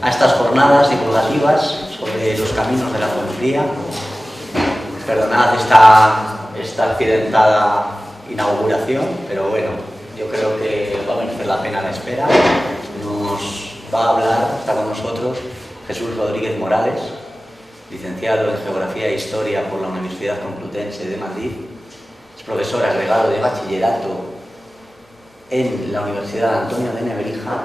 a estas jornadas divulgativas sobre los caminos de la Fuenfría. Perdonad esta accidentada inauguración, pero bueno, yo creo que va a merecer la pena la espera. Nos va a hablar, está con nosotros, Jesús Rodríguez Morales, licenciado en Geografía e Historia por la Universidad Complutense de Madrid, es profesor agregado de bachillerato en la Universidad Antonio de Nebrija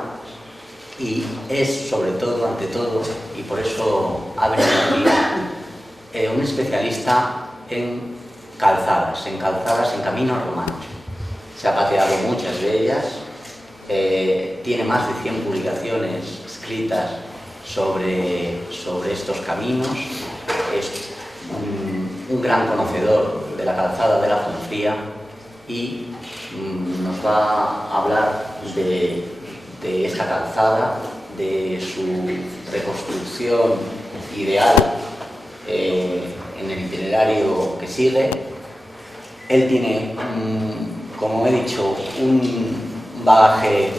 y es, sobre todo, ante todo, y por eso ha venido aquí, un especialista en calzadas, en caminos romanos. Se ha pateado muchas de ellas, tiene más de 100 publicaciones escritas sobre estos caminos, es un gran conocedor de la calzada de la Fuenfría y nos va a hablar de esta calzada, de su reconstrucción ideal en el itinerario que sigue. Él tiene, como he dicho, un bagaje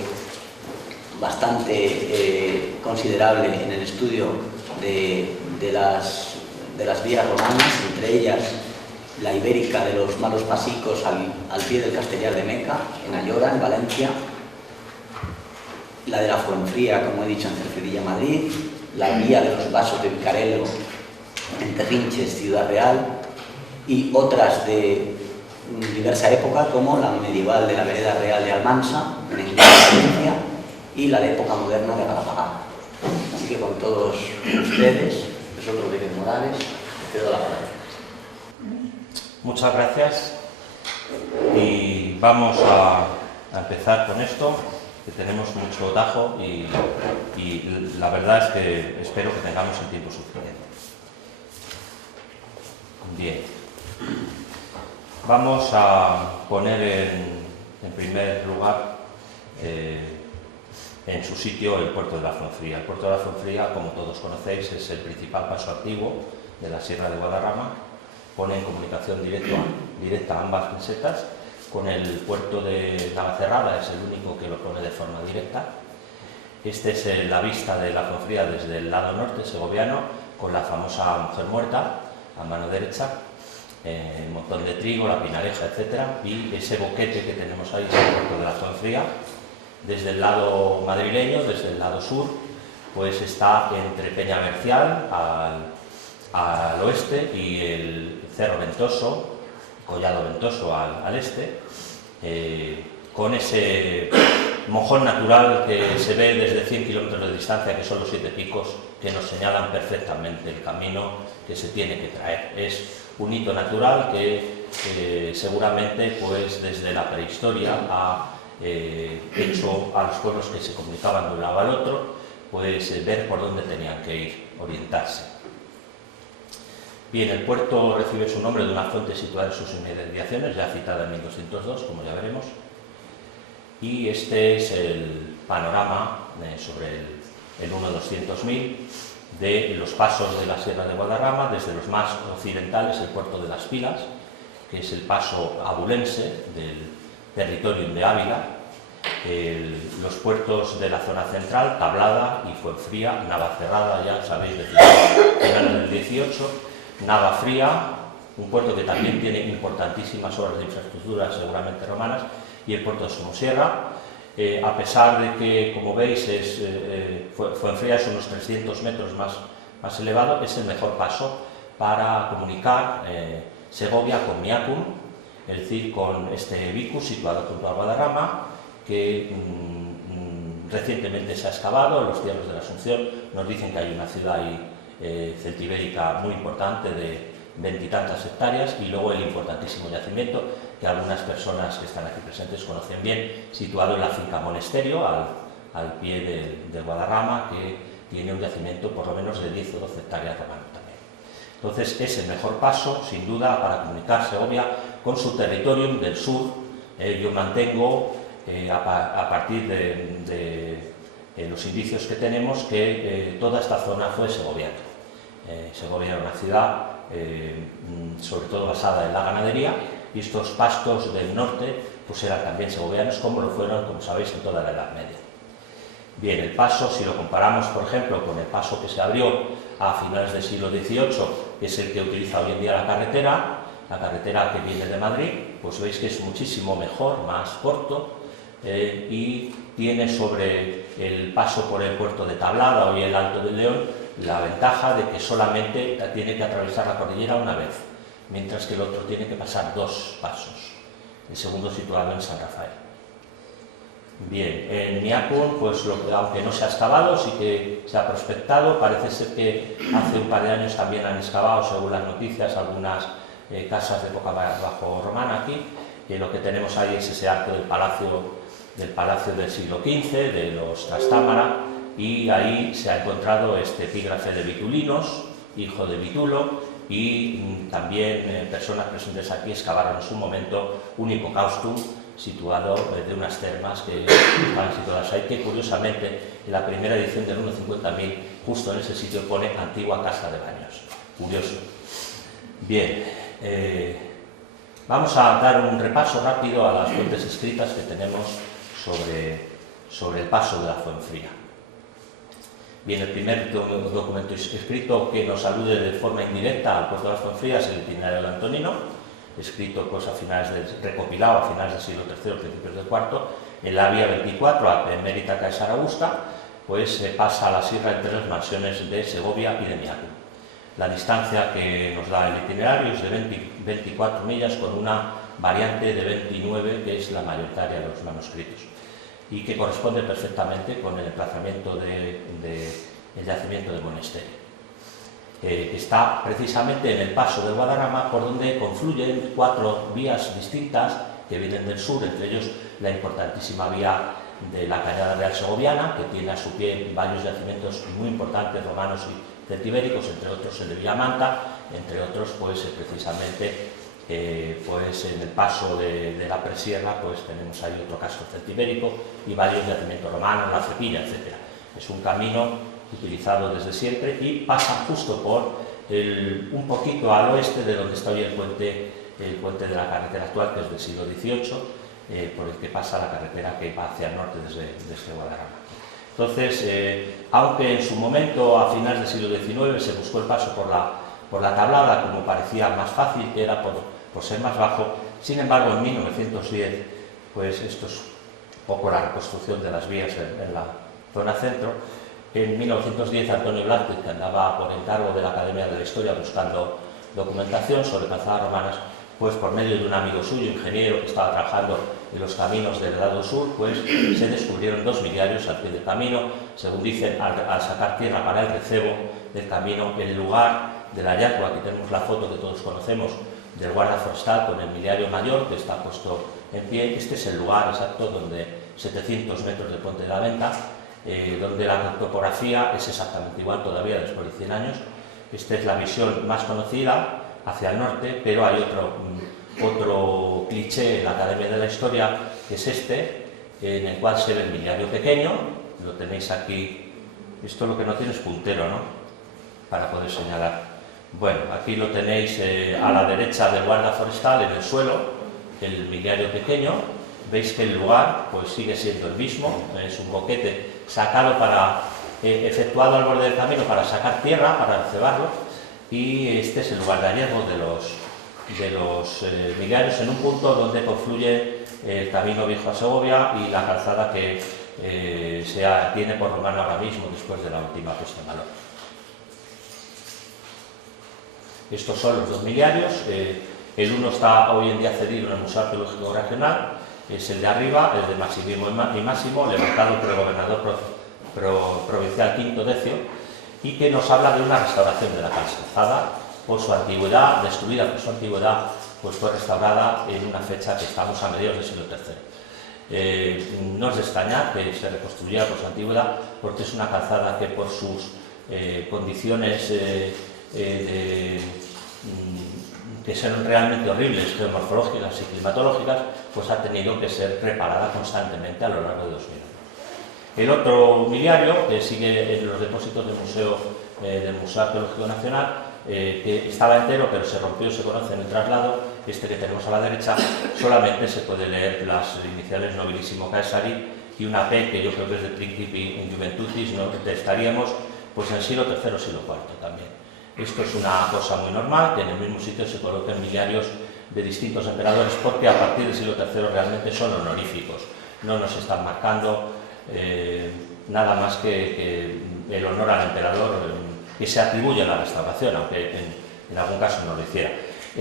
bastante considerable en el estudio de las vías romanas, entre ellas la ibérica de los Malos Pasicos al pie del Castellar de Meca, en Ayora, en Valencia, la de la Fuenfría, como he dicho, en Cercedilla, Madrid, la vía de los Vasos de Vicarello en Terrinches, Ciudad Real, y otras de diversa época, como la medieval de la Vereda Real de Almansa, en Valencia, y la de época moderna de Galapagar. Así que con todos ustedes, Jesús Rodríguez Morales, te cedo la palabra. Muchas gracias y vamos a empezar con esto, que tenemos mucho tajo y la verdad es que espero que tengamos el tiempo suficiente. Bien, vamos a poner en primer lugar en su sitio el puerto de la Fuenfría. El puerto de la Fuenfría, como todos conocéis, es el principal paso antiguo de la Sierra de Guadarrama. Pone en comunicación directa ambas mesetas. Con el puerto de Navacerrada es el único que lo pone de forma directa. Esta es la vista de la Fuenfría desde el lado norte segoviano, con la famosa Mujer Muerta a mano derecha, el montón de trigo, la Pinaleja, etc. Y ese boquete que tenemos ahí es el puerto de la Fuenfría. Desde el lado madrileño, desde el lado sur, pues está entre Peñamercial al oeste y el Cerro Ventoso, Collado Ventoso al este, con ese mojón natural que se ve desde 100 kilómetros de distancia, que son los 7 picos que nos señalan perfectamente el camino que se tiene que traer. Es un hito natural que seguramente pues desde la prehistoria ha hecho a los pueblos que se comunicaban de un lado al otro pues ver por dónde tenían que ir, orientarse. Bien, el puerto recibe su nombre de una fuente situada en sus inmediaciones, ya citada en 1202, como ya veremos, y este es el panorama sobre el 1-200.000 de los pasos de la Sierra de Guadarrama, desde los más occidentales, el puerto de las Pilas, que es el paso abulense del territorium de Ávila, los puertos de la zona central, Tablada y Fuenfría, Navacerrada, ya sabéis, desde finales del 18, Navafría, un puerto que también tiene importantísimas obras de infraestructura, seguramente romanas, y el puerto de Somosierra, a pesar de que, como veis, Fuenfría es unos 300 metros más elevado, es el mejor paso para comunicar Segovia con Miacum, es decir, con este vicus situado junto a Guadarrama, que recientemente se ha excavado. Los cielos de la Asunción nos dicen que hay una ciudad ahí celtibérica muy importante de 20 y tantas hectáreas, y luego el importantísimo yacimiento que algunas personas que están aquí presentes conocen bien, situado en la finca Monesterio, al pie de Guadarrama, que tiene un yacimiento por lo menos de 10 o 12 hectáreas romano también. Entonces es el mejor paso, sin duda, para comunicar Segovia con su territorium del sur. Yo mantengo, a partir de los indicios que tenemos, que toda esta zona fue segoviana. Segovia era una ciudad sobre todo basada en la ganadería, y estos pastos del norte pues eran también segovianos, como lo fueron, como sabéis, en toda la Edad Media. Bien, el paso, si lo comparamos, por ejemplo, con el paso que se abrió a finales del siglo XVIII, que es el que utiliza hoy en día la carretera que viene de Madrid, pues veis que es muchísimo mejor, más corto, y tiene sobre el paso por el puerto de Tablada, hoy el Alto del León, la ventaja de que solamente tiene que atravesar la cordillera una vez, mientras que el otro tiene que pasar 2 pasos, el segundo situado en San Rafael. Bien, en Miacun, pues aunque no se ha excavado, sí que se ha prospectado. Parece ser que hace un par de años también han excavado, según las noticias, algunas casas de época bajo romana aquí. Lo que tenemos ahí es ese arco del palacio del siglo XV, de los Trastámara, y ahí se ha encontrado este epígrafe de Vitulinos, hijo de Vitulo, y también personas presentes aquí excavaron en su momento un hipocaustum situado de unas termas que estaban situadas ahí, que curiosamente en la primera edición del 1.50.000 justo en ese sitio pone antigua casa de baños. Curioso. Bien, vamos a dar un repaso rápido a las fuentes escritas que tenemos sobre el paso de la Fuenfría. Bien, el primer documento escrito que nos alude de forma indirecta al puerto de la Fuenfría es el Itinerario del Antonino, escrito pues, recopilado a finales del siglo III, principios del IV, en la vía 24 a Emérita Caesar Augusta, pues pasa a la sierra entre las mansiones de Segovia y de Miacun. La distancia que nos da el itinerario es de 24 millas con una variante de 29, que es la mayoritaria de los manuscritos, y que corresponde perfectamente con el emplazamiento del yacimiento del monasterio. Que está precisamente en el paso de Guadarrama, por donde confluyen 4 vías distintas que vienen del sur, entre ellos la importantísima vía de la Cañada Real Segoviana, que tiene a su pie varios yacimientos muy importantes romanos y celtibéricos, entre otros el de Villamanta, entre otros pues precisamente pues en el paso de la Presierra pues tenemos ahí otro casco celtibérico y varios yacimientos romanos, la Cepilla, etc. Es un camino utilizado desde siempre y pasa justo por un poquito al oeste de donde está hoy el puente de la carretera actual, que es del siglo XVIII, por el que pasa la carretera que va hacia el norte desde Guadarrama. Entonces, aunque en su momento, a finales del siglo XIX, se buscó el paso por la Tablada, como parecía más fácil, que era por ser más bajo, sin embargo, en 1910, pues esto es un poco la reconstrucción de las vías en la zona centro. En 1910, Antonio Blázquez, que andaba por encargo de la Academia de la Historia buscando documentación sobre calzadas romanas, pues por medio de un amigo suyo, ingeniero, que estaba trabajando en los caminos del lado sur, pues se descubrieron 2 miliarios al pie del camino, según dicen, al sacar tierra para el recebo del camino, el lugar del hallazgo. Aquí tenemos la foto que todos conocemos del guarda forestal con el miliario mayor, que está puesto en pie. Este es el lugar exacto donde 700 metros del puente de la Venta, donde la topografía es exactamente igual todavía después de 100 años. Esta es la visión más conocida hacia el norte, pero hay otro cliché en la Academia de la Historia, que es este, en el cual se ve el miliario pequeño. Lo tenéis aquí. Esto lo que no tiene es puntero, ¿no?, para poder señalar. Bueno, aquí lo tenéis a la derecha del guarda forestal, en el suelo, el miliario pequeño. Veis que el lugar pues sigue siendo el mismo, es un boquete sacado efectuado al borde del camino para sacar tierra, para cebarlo, y este es el lugar de hallazgo de los miliarios, en un punto donde confluye el camino viejo a Segovia y la calzada que se tiene por romano ahora mismo, después de la última puesta en valor. Estos son los 2 miliarios. El uno está hoy en día cedido en el Museo Arqueológico Regional, es el de arriba, el de Maximino y Máximo, levantado por el gobernador provincial Quinto Decio, y que nos habla de una restauración de la calzada por su antigüedad, destruida por su antigüedad, pues fue restaurada en una fecha que estamos a mediados del siglo III. No es de extrañar que se reconstruyera por su antigüedad, porque es una calzada que por sus condiciones que son realmente horribles, geomorfológicas y climatológicas, pues ha tenido que ser reparada constantemente a lo largo de 2000 años. El otro miliario, que sigue en los depósitos del Museo Arqueológico Nacional, que estaba entero pero se rompió, se conoce en el traslado, este que tenemos a la derecha, solamente se puede leer las iniciales Nobilissimo Caesari y una P que yo creo que es de Principi in Juventutis, ¿no? Estaríamos pues en el siglo III, siglo IV también. Esto es una cosa muy normal, que en el mismo sitio se coloquen miliarios de distintos emperadores, porque a partir del siglo III realmente son honoríficos, no nos están marcando nada más que el honor al emperador que se atribuye a la restauración, aunque en algún caso no lo hiciera.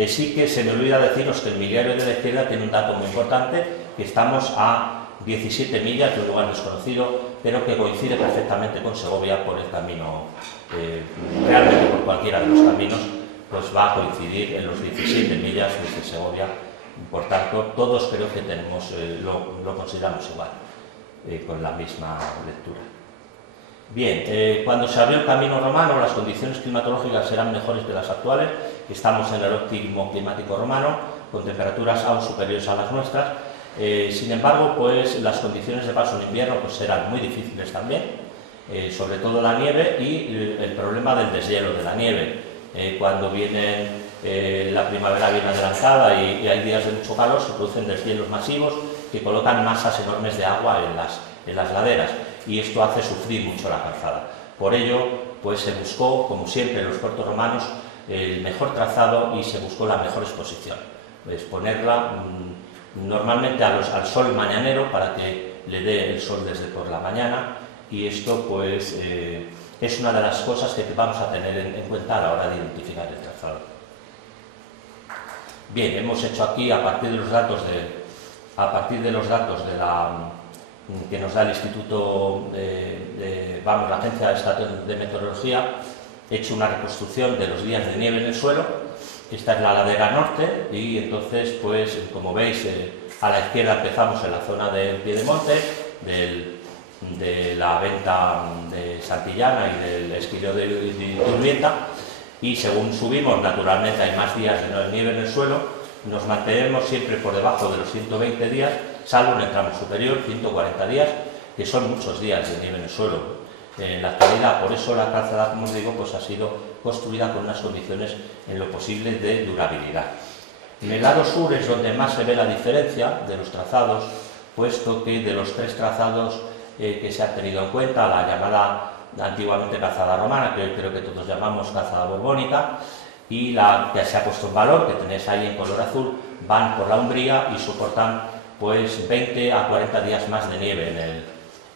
Sí que se me olvida deciros que el miliario de la izquierda tiene un dato muy importante, que estamos a 17 millas de un lugar desconocido, pero que coincide perfectamente con Segovia por el camino, realmente por cualquiera de los caminos, pues va a coincidir en los 17 millas desde Segovia. Por tanto, todos creo que tenemos, lo consideramos igual, con la misma lectura. Bien, cuando se abrió el camino romano, las condiciones climatológicas eran mejores que las actuales. Estamos en el óptimo climático romano, con temperaturas aún superiores a las nuestras. Sin embargo, pues las condiciones de paso en invierno pues eran muy difíciles también, sobre todo la nieve y el problema del deshielo de la nieve. Cuando la primavera viene adelantada y hay días de mucho calor, se producen deshielos masivos que colocan masas enormes de agua en las laderas, y esto hace sufrir mucho la calzada. Por ello, pues se buscó, como siempre en los puertos romanos, el mejor trazado y se buscó la mejor exposición. Exponerla normalmente al sol mañanero para que le dé el sol desde por la mañana, y esto pues es una de las cosas que vamos a tener en cuenta a la hora de identificar el trazado. Bien, hemos hecho aquí, a partir de los datos que nos da el Instituto, la Agencia Estatal de Meteorología, he hecho una reconstrucción de los días de nieve en el suelo. Esta es la ladera norte y entonces, pues, como veis, a la izquierda empezamos en la zona del Piedemonte, de la venta de Santillana y del Esquileo de Urbieta, y según subimos, naturalmente hay más días de nieve en el suelo. Nos mantenemos siempre por debajo de los 120 días, salvo en el tramo superior, 140 días, que son muchos días de nieve en el suelo. En la actualidad, por eso la calzada, como os digo, pues ha sido construida con unas condiciones en lo posible de durabilidad. En el lado sur es donde más se ve la diferencia de los trazados, puesto que de los tres trazados que se han tenido en cuenta, la llamada antiguamente calzada romana, que hoy creo que todos llamamos calzada borbónica, y la que se ha puesto en valor, que tenéis ahí en color azul, van por la Umbría y soportan pues 20 a 40 días más de nieve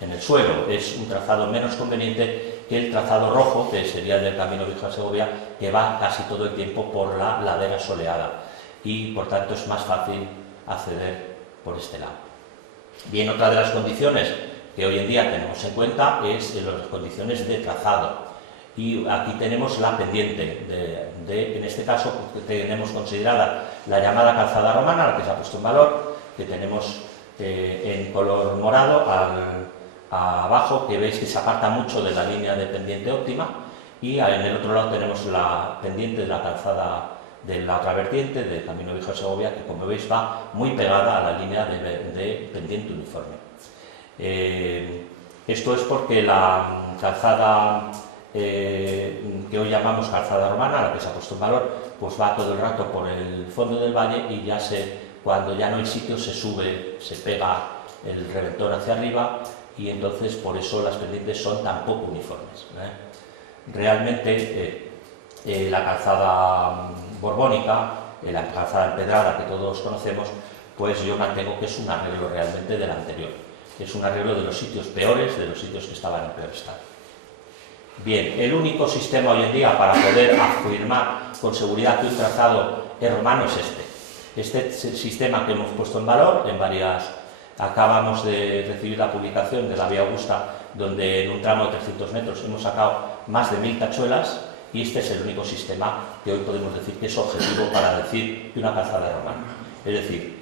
en el suelo. Es un trazado menos conveniente que el trazado rojo, que sería el del Camino Viejo a Segovia, que va casi todo el tiempo por la ladera soleada y por tanto es más fácil acceder por este lado. Bien, otra de las condiciones que hoy en día tenemos en cuenta es las condiciones de trazado, y aquí tenemos la pendiente en este caso tenemos considerada la llamada calzada romana, la que se ha puesto en valor, que tenemos en color morado abajo, que veis que se aparta mucho de la línea de pendiente óptima, y en el otro lado tenemos la pendiente de la calzada de la otra vertiente del Camino Viejo de Segovia, que como veis va muy pegada a la línea de pendiente uniforme. Esto es porque la calzada que hoy llamamos calzada romana, la que se ha puesto en valor, pues va todo el rato por el fondo del valle, y cuando ya no hay sitio se sube, se pega el reventón hacia arriba, y entonces por eso las pendientes son tan poco uniformes. Realmente la calzada borbónica, la calzada empedrada que todos conocemos, pues yo mantengo que es un arreglo realmente del anterior. Es un arreglo de los sitios peores, de los sitios que estaban en peor estado. Bien, el único sistema hoy en día para poder afirmar con seguridad que un trazado es romano es este. Este es el sistema que hemos puesto en valor en varias. Acabamos de recibir la publicación de la Vía Augusta, donde en un tramo de 300 metros hemos sacado más de 1000 tachuelas, y este es el único sistema que hoy podemos decir que es objetivo para decir que una calzada es romana. Es decir,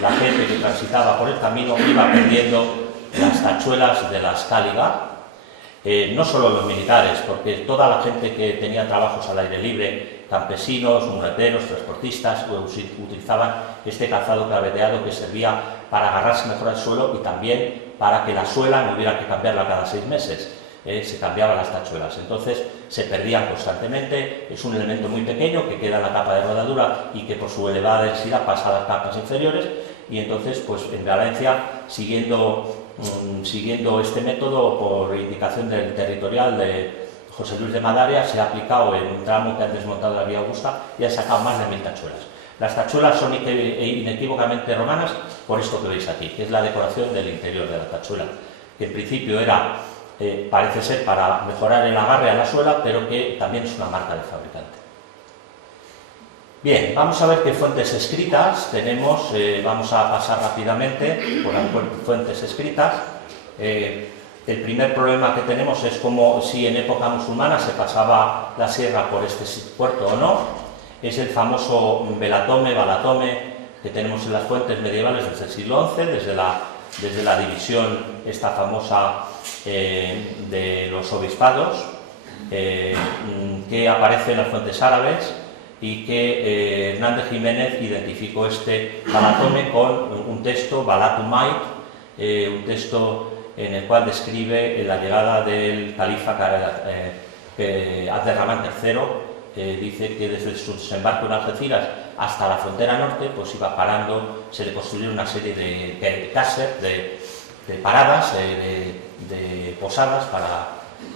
la gente que transitaba por el camino iba perdiendo las tachuelas de la escáliga. No solo los militares, porque toda la gente que tenía trabajos al aire libre, campesinos, muleteros, transportistas, utilizaban este calzado claveteado que servía para agarrarse mejor al suelo y también para que la suela no hubiera que cambiarla cada 6 meses. Se cambiaban las tachuelas, entonces se perdían constantemente. Es un elemento muy pequeño que queda en la capa de rodadura y que por su elevada densidad pasa a las capas inferiores, y entonces pues en Valencia, siguiendo siguiendo este método por indicación del territorial de José Luis de Madariaga, se ha aplicado en un tramo que han desmontado la vía Augusta y ha sacado más de 1000 tachuelas. Las tachuelas son inequívocamente romanas por esto que veis aquí, que es la decoración del interior de la tachuela, que en principio era, parece ser para mejorar el agarre a la suela, pero que también es una marca de fabricante. Bien, vamos a ver qué fuentes escritas tenemos. Vamos a pasar rápidamente por las fuentes escritas. El primer problema que tenemos es como si en época musulmana se pasaba la sierra por este puerto o no. Es el famoso balatome que tenemos en las fuentes medievales desde el siglo XI, desde la división esta famosa de los obispados, que aparece en las fuentes árabes, y que Hernández Jiménez identificó este balatome con un texto, Balatumait, un texto en el cual describe la llegada del califa Abderramán III. Dice que desde su desembarco en Algeciras hasta la frontera norte, pues iba parando, se le construyeron una serie de casas, de paradas, de posadas,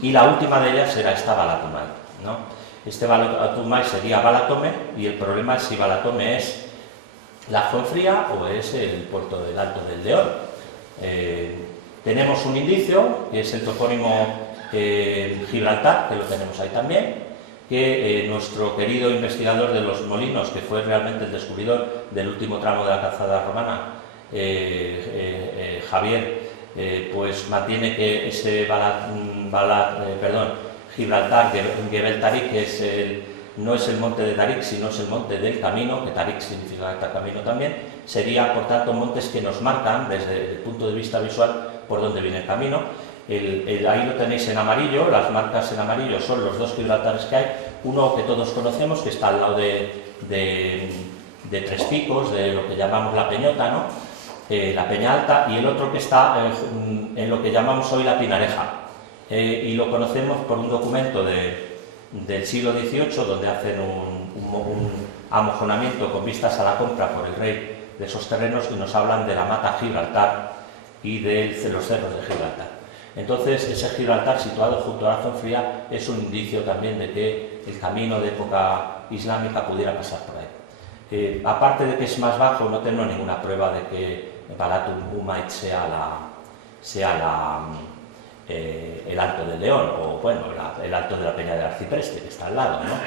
y la última de ellas era esta Balatumait, ¿no? Este Balatumait sería Balatome, y el problema es si Balatome es la Fuenfría o es el puerto del Alto del León. Tenemos un indicio, que es el topónimo Gibraltar, que lo tenemos ahí también, que nuestro querido investigador de los molinos, que fue realmente el descubridor del último tramo de la calzada romana, Javier, pues mantiene que ese Gibraltar, Gebel Tarik, no es el monte de Tarik, sino es el monte del camino, que Tarik significa camino también, sería por tanto montes que nos marcan desde el punto de vista visual por dónde viene el camino. Ahí lo tenéis en amarillo, las marcas en amarillo son los dos Gibraltares que hay, uno que todos conocemos, que está al lado de Tres Picos, de lo que llamamos la Peñota, ¿no? La Peña Alta, y el otro que está en lo que llamamos hoy la Pinareja. Y lo conocemos por un documento del siglo XVIII, donde hacen un amojonamiento con vistas a la compra por el rey de esos terrenos, y nos hablan de la Mata Gibraltar y de los cerros de Gibraltar. Entonces, ese Gibraltar situado junto a la Fuenfría es un indicio también de que el camino de época islámica pudiera pasar por ahí. Aparte de que es más bajo, no tenemos ninguna prueba de que Balatumait sea el Alto del León, o bueno, el Alto de la Peña del Arcipreste, que está al lado, ¿no?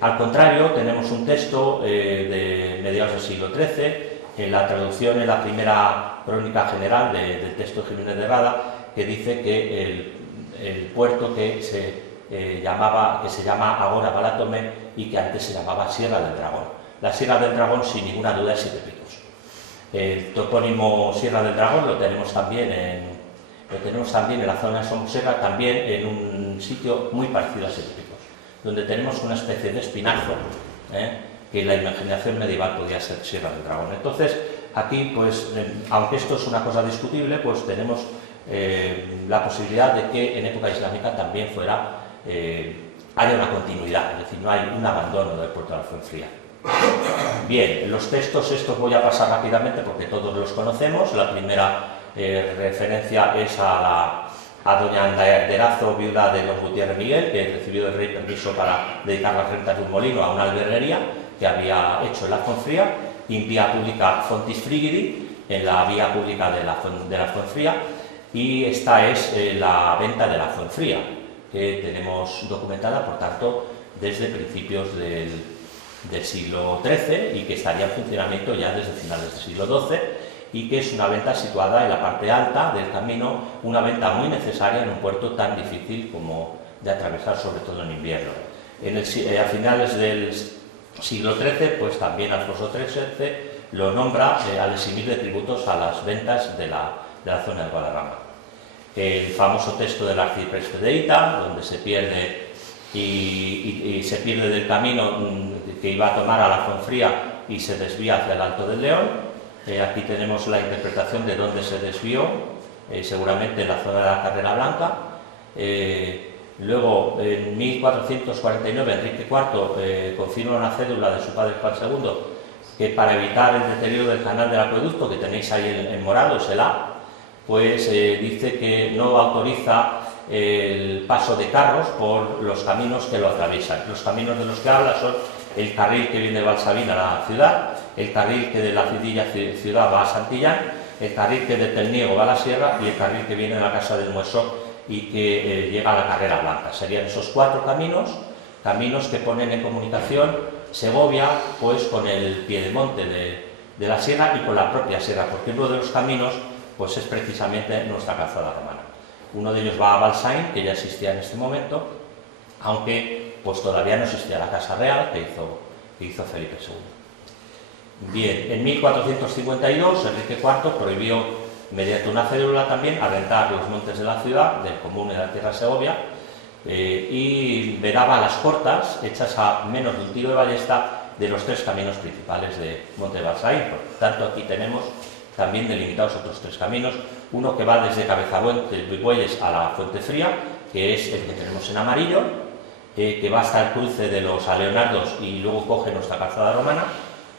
Al contrario, tenemos un texto de mediados del siglo XIII, en la traducción en la primera crónica general del texto de Jiménez de Rada, que dice que el puerto que se llama ahora Balatome y que antes se llamaba Sierra del Dragón. La Sierra del Dragón, sin ninguna duda, es Siete Picos. El topónimo Sierra del Dragón lo tenemos también en la zona de Somosierra, también en un sitio muy parecido a Siete Picos, donde tenemos una especie de espinazo, que en la imaginación medieval podía ser Sierra del Dragón. Entonces, aquí, pues, aunque esto es una cosa discutible, pues tenemos la posibilidad de que en época islámica también haya una continuidad, es decir, no hay un abandono del puerto de la Fuenfría. Bien, los textos estos voy a pasar rápidamente porque todos los conocemos. La primera referencia es a doña Anderazo, viuda de don Gutiérrez Miguel, que recibió del rey permiso para dedicar las rentas de un molino a una alberguería que había hecho en la Fuenfría, in vía pública Fontis Frigidi, en la vía pública de la Fuenfría, y esta es la venta de la Fuenfría, que tenemos documentada, por tanto, desde principios del siglo XIII, y que estaría en funcionamiento ya desde finales del siglo XII, y que es una venta situada en la parte alta del camino, una venta muy necesaria en un puerto tan difícil como de atravesar, sobre todo en invierno. A finales del siglo XIII, pues también Alfonso XIII lo nombra al eximir de tributos a las ventas de la zona del Guadarrama. El famoso texto del Arcipreste de Ita, donde se pierde y se pierde del camino que iba a tomar a la Fuenfría y se desvía hacia el Alto del León. Aquí tenemos la interpretación de dónde se desvió, seguramente en la zona de la Carrera Blanca. Luego, en 1449, Enrique IV confirma una cédula de su padre Juan II, que para evitar el deterioro del canal del acueducto, que tenéis ahí en morado, es el A, pues dice que no autoriza el paso de carros por los caminos que lo atraviesan. Los caminos de los que habla son el carril que viene de Balsabín a la ciudad, el carril que de la Cidilla ciudad va a Santillán, el carril que de Telniego va a la sierra y el carril que viene de la Casa del Mueso y que llega a la Carrera Blanca. Serían esos 4 caminos que ponen en comunicación Segovia pues con el piedemonte de la sierra y con la propia sierra, porque uno de los caminos pues es precisamente nuestra calzada romana. Uno de ellos va a Balsaín, que ya existía en este momento, aunque pues todavía no existía la Casa Real que hizo Felipe II. Bien, en 1452 Enrique IV prohibió, mediante una cédula también, arrendar los montes de la ciudad, del común de la tierra de Segovia, y vedaba las cortas, hechas a menos de un tiro de ballesta, de los 3 caminos principales de Monte de Balsaín. Por tanto, aquí tenemos también delimitados otros 3 caminos, uno que va desde Cabezabueyes a la Fuente Fría, que es el que tenemos en amarillo, que va hasta el cruce de los Aleonardos y luego coge nuestra calzada romana,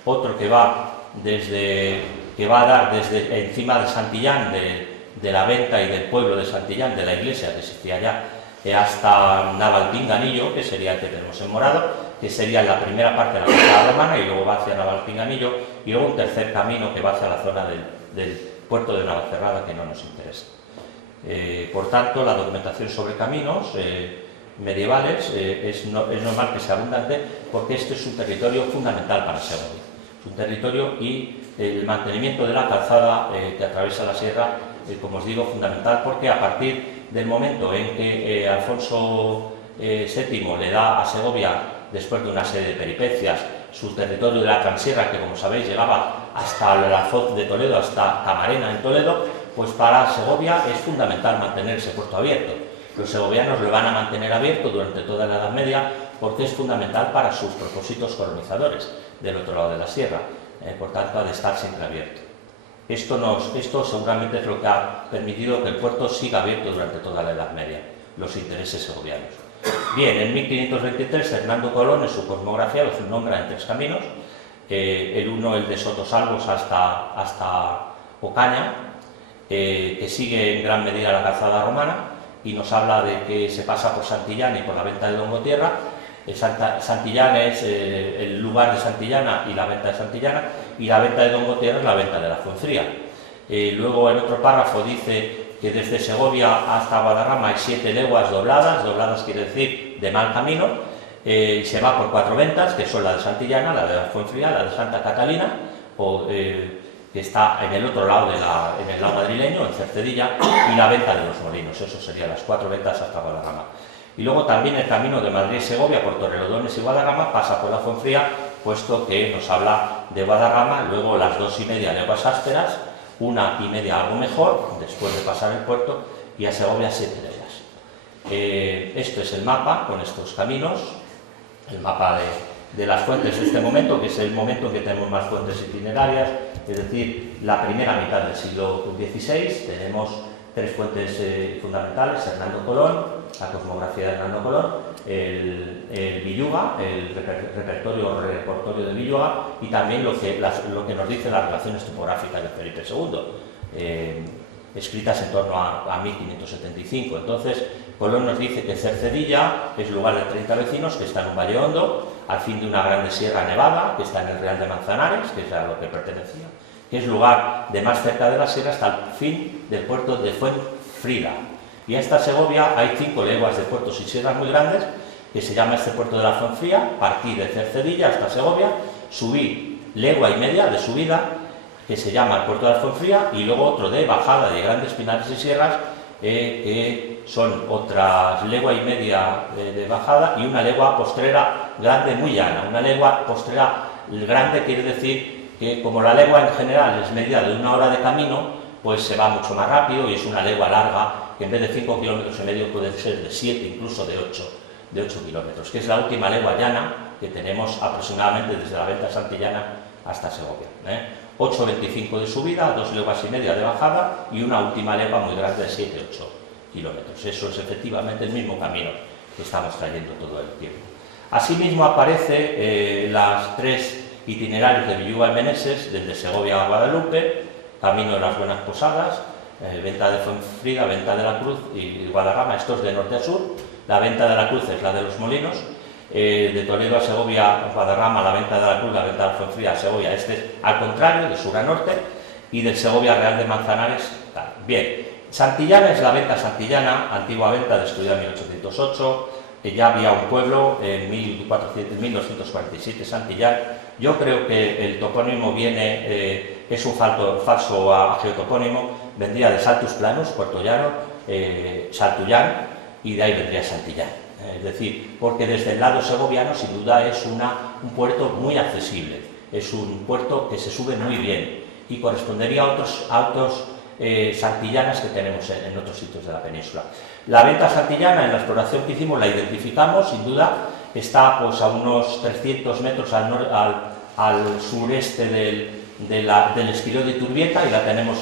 otro que va a dar desde encima de Santillán, de la venta y del pueblo de Santillán, de la iglesia que existía allá, hasta Navalpinganillo, que sería el que tenemos en morado, que sería la primera parte de la calzada romana y luego va hacia Navalpinganillo, y luego un tercer camino que va hacia la zona del puerto de Navacerrada, que no nos interesa. Por tanto, la documentación sobre caminos medievales es normal que sea abundante, porque este es un territorio fundamental para Segovia. Es un territorio y el mantenimiento de la calzada que atraviesa la sierra, como os digo, fundamental, porque a partir del momento en que Alfonso VII le da a Segovia, después de una serie de peripecias, su territorio de la Transierra, que como sabéis llegaba hasta el Alfoz de Toledo, hasta Camarena en Toledo, pues para Segovia es fundamental mantener ese puerto abierto. Los segovianos lo van a mantener abierto durante toda la Edad Media porque es fundamental para sus propósitos colonizadores del otro lado de la sierra, por tanto ha de estar siempre abierto. Esto seguramente es lo que ha permitido que el puerto siga abierto durante toda la Edad Media, los intereses segovianos. Bien, en 1523 Hernando Colón en su cosmografía lo nombra en 3 caminos, el uno el de Sotosalvos hasta Ocaña, que sigue en gran medida la calzada romana y nos habla de que se pasa por Santillán y por la venta de Dongotierra. Santillán es el lugar de Santillana y la venta de Santillana, y la venta de Dongotierra es la venta de la Fuenfría. Luego en otro párrafo dice que desde Segovia hasta Guadarrama hay 7 leguas dobladas quiere decir de mal camino, se va por 4 ventas, que son la de Santillana, la de la Fuenfría, la de Santa Catalina, que está en el otro lado, en el lado madrileño, en Cercedilla, y la venta de los Molinos. Eso serían las 4 ventas hasta Guadarrama. Y luego también el camino de Madrid-Segovia por Torrelodones y Guadarrama pasa por la Fuenfría, puesto que nos habla de Guadarrama, luego las 2,5 leguas ásperas, 1,5 algo mejor, después de pasar el puerto, y a Segovia 7 leguas. Esto es el mapa con estos caminos, el mapa de las fuentes de este momento, que es el momento en que tenemos más fuentes itinerarias, es decir, la primera mitad del siglo XVI. Tenemos 3 fuentes fundamentales: Hernando Colón, la cosmografía de Hernando Colón, el Villuga, el repertorio de Villuga, y también lo que nos dicen las relaciones topográficas de Felipe II, escritas en torno a 1575. Entonces, Colón nos dice que Cercedilla es lugar de 30 vecinos, que está en un valle hondo, al fin de una grande sierra nevada, que está en el Real de Manzanares, que es a lo que pertenecía, que es lugar de más cerca de la sierra hasta el fin del puerto de Fuenfrida. Y hasta Segovia hay 5 leguas de puertos y sierras muy grandes, que se llama este puerto de la Fuenfría. Partí de Cercedilla hasta Segovia, subí 1,5 leguas de subida, que se llama el puerto de la Fuenfría, y luego otro de bajada de grandes pinares y sierras, que son otras 1,5 leguas de bajada, y 1 legua postrera grande muy llana. 1 legua postrera grande quiere decir que, como la legua en general es medida de 1 hora de camino, pues se va mucho más rápido, y es 1 legua larga, que en vez de 5,5 kilómetros puede ser de 7, incluso de 8 kilómetros, que es la última legua llana que tenemos aproximadamente desde la venta santillana hasta Segovia. 8,25 de subida, 2,5 leguas de bajada, y una última legua muy grande de 7-8 kilómetros. Eso es efectivamente el mismo camino que estamos trayendo todo el tiempo. Asimismo aparece las 3 itinerarios de Villuga y Meneses, desde Segovia a Guadalupe, camino de las Buenas Posadas, Venta de Fuenfría, Venta de la Cruz y Guadarrama, esto es de norte a sur. La Venta de la Cruz es la de los Molinos. De Toledo a Segovia, Guadarrama, la Venta de la Cruz, la Venta de Fuenfría a Segovia, este es al contrario, de sur a norte, y del Segovia Real de Manzanares, tal. Bien, Santillana es la venta santillana, antigua venta, destruida en 1808, ya había un pueblo en 1247, Santillán. Yo creo que el topónimo viene, es un falso geotopónimo, vendría de Saltus Planus, Puerto Llano, Saltullán, y de ahí vendría Santillán. Es decir, porque desde el lado segoviano sin duda es un puerto muy accesible, es un puerto que se sube muy bien y correspondería a otros santillanas que tenemos en otros sitios de la península. La venta santillana en la exploración que hicimos la identificamos, sin duda, está pues a unos 300 metros al sureste del Esquiló de Turbieta y la tenemos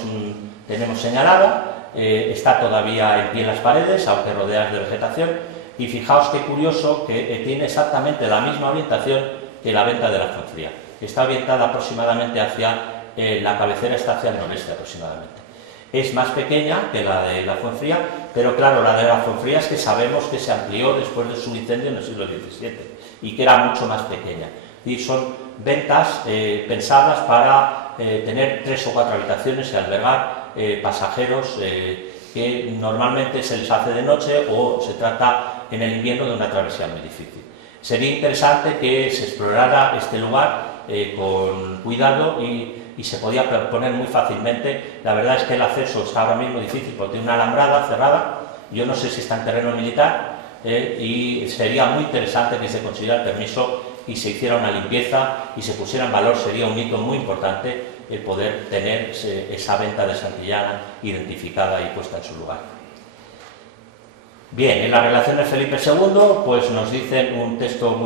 señalada. Está todavía en pie las paredes, aunque rodeadas de vegetación, y fijaos qué curioso que tiene exactamente la misma orientación que la Venta de la Fuenfría. Está orientada aproximadamente hacia, la cabecera está hacia el noreste aproximadamente. Es más pequeña que la de la Fuenfría, pero claro, la de la Fuenfría es que sabemos que se amplió después de su incendio en el siglo XVII y que era mucho más pequeña. Y son ventas pensadas para tener 3 o 4 habitaciones y albergar pasajeros que normalmente se les hace de noche o se trata en el invierno de una travesía muy difícil. Sería interesante que se explorara este lugar con cuidado y se podía proponer muy fácilmente. La verdad es que el acceso está ahora mismo difícil porque tiene una alambrada cerrada, yo no sé si está en terreno militar, y sería muy interesante que se consiguiera el permiso y se hiciera una limpieza y se pusiera en valor. Sería un hito muy importante el poder tener esa venta de Santillana identificada y puesta en su lugar. Bien, en las relaciones Felipe II pues nos dicen un texto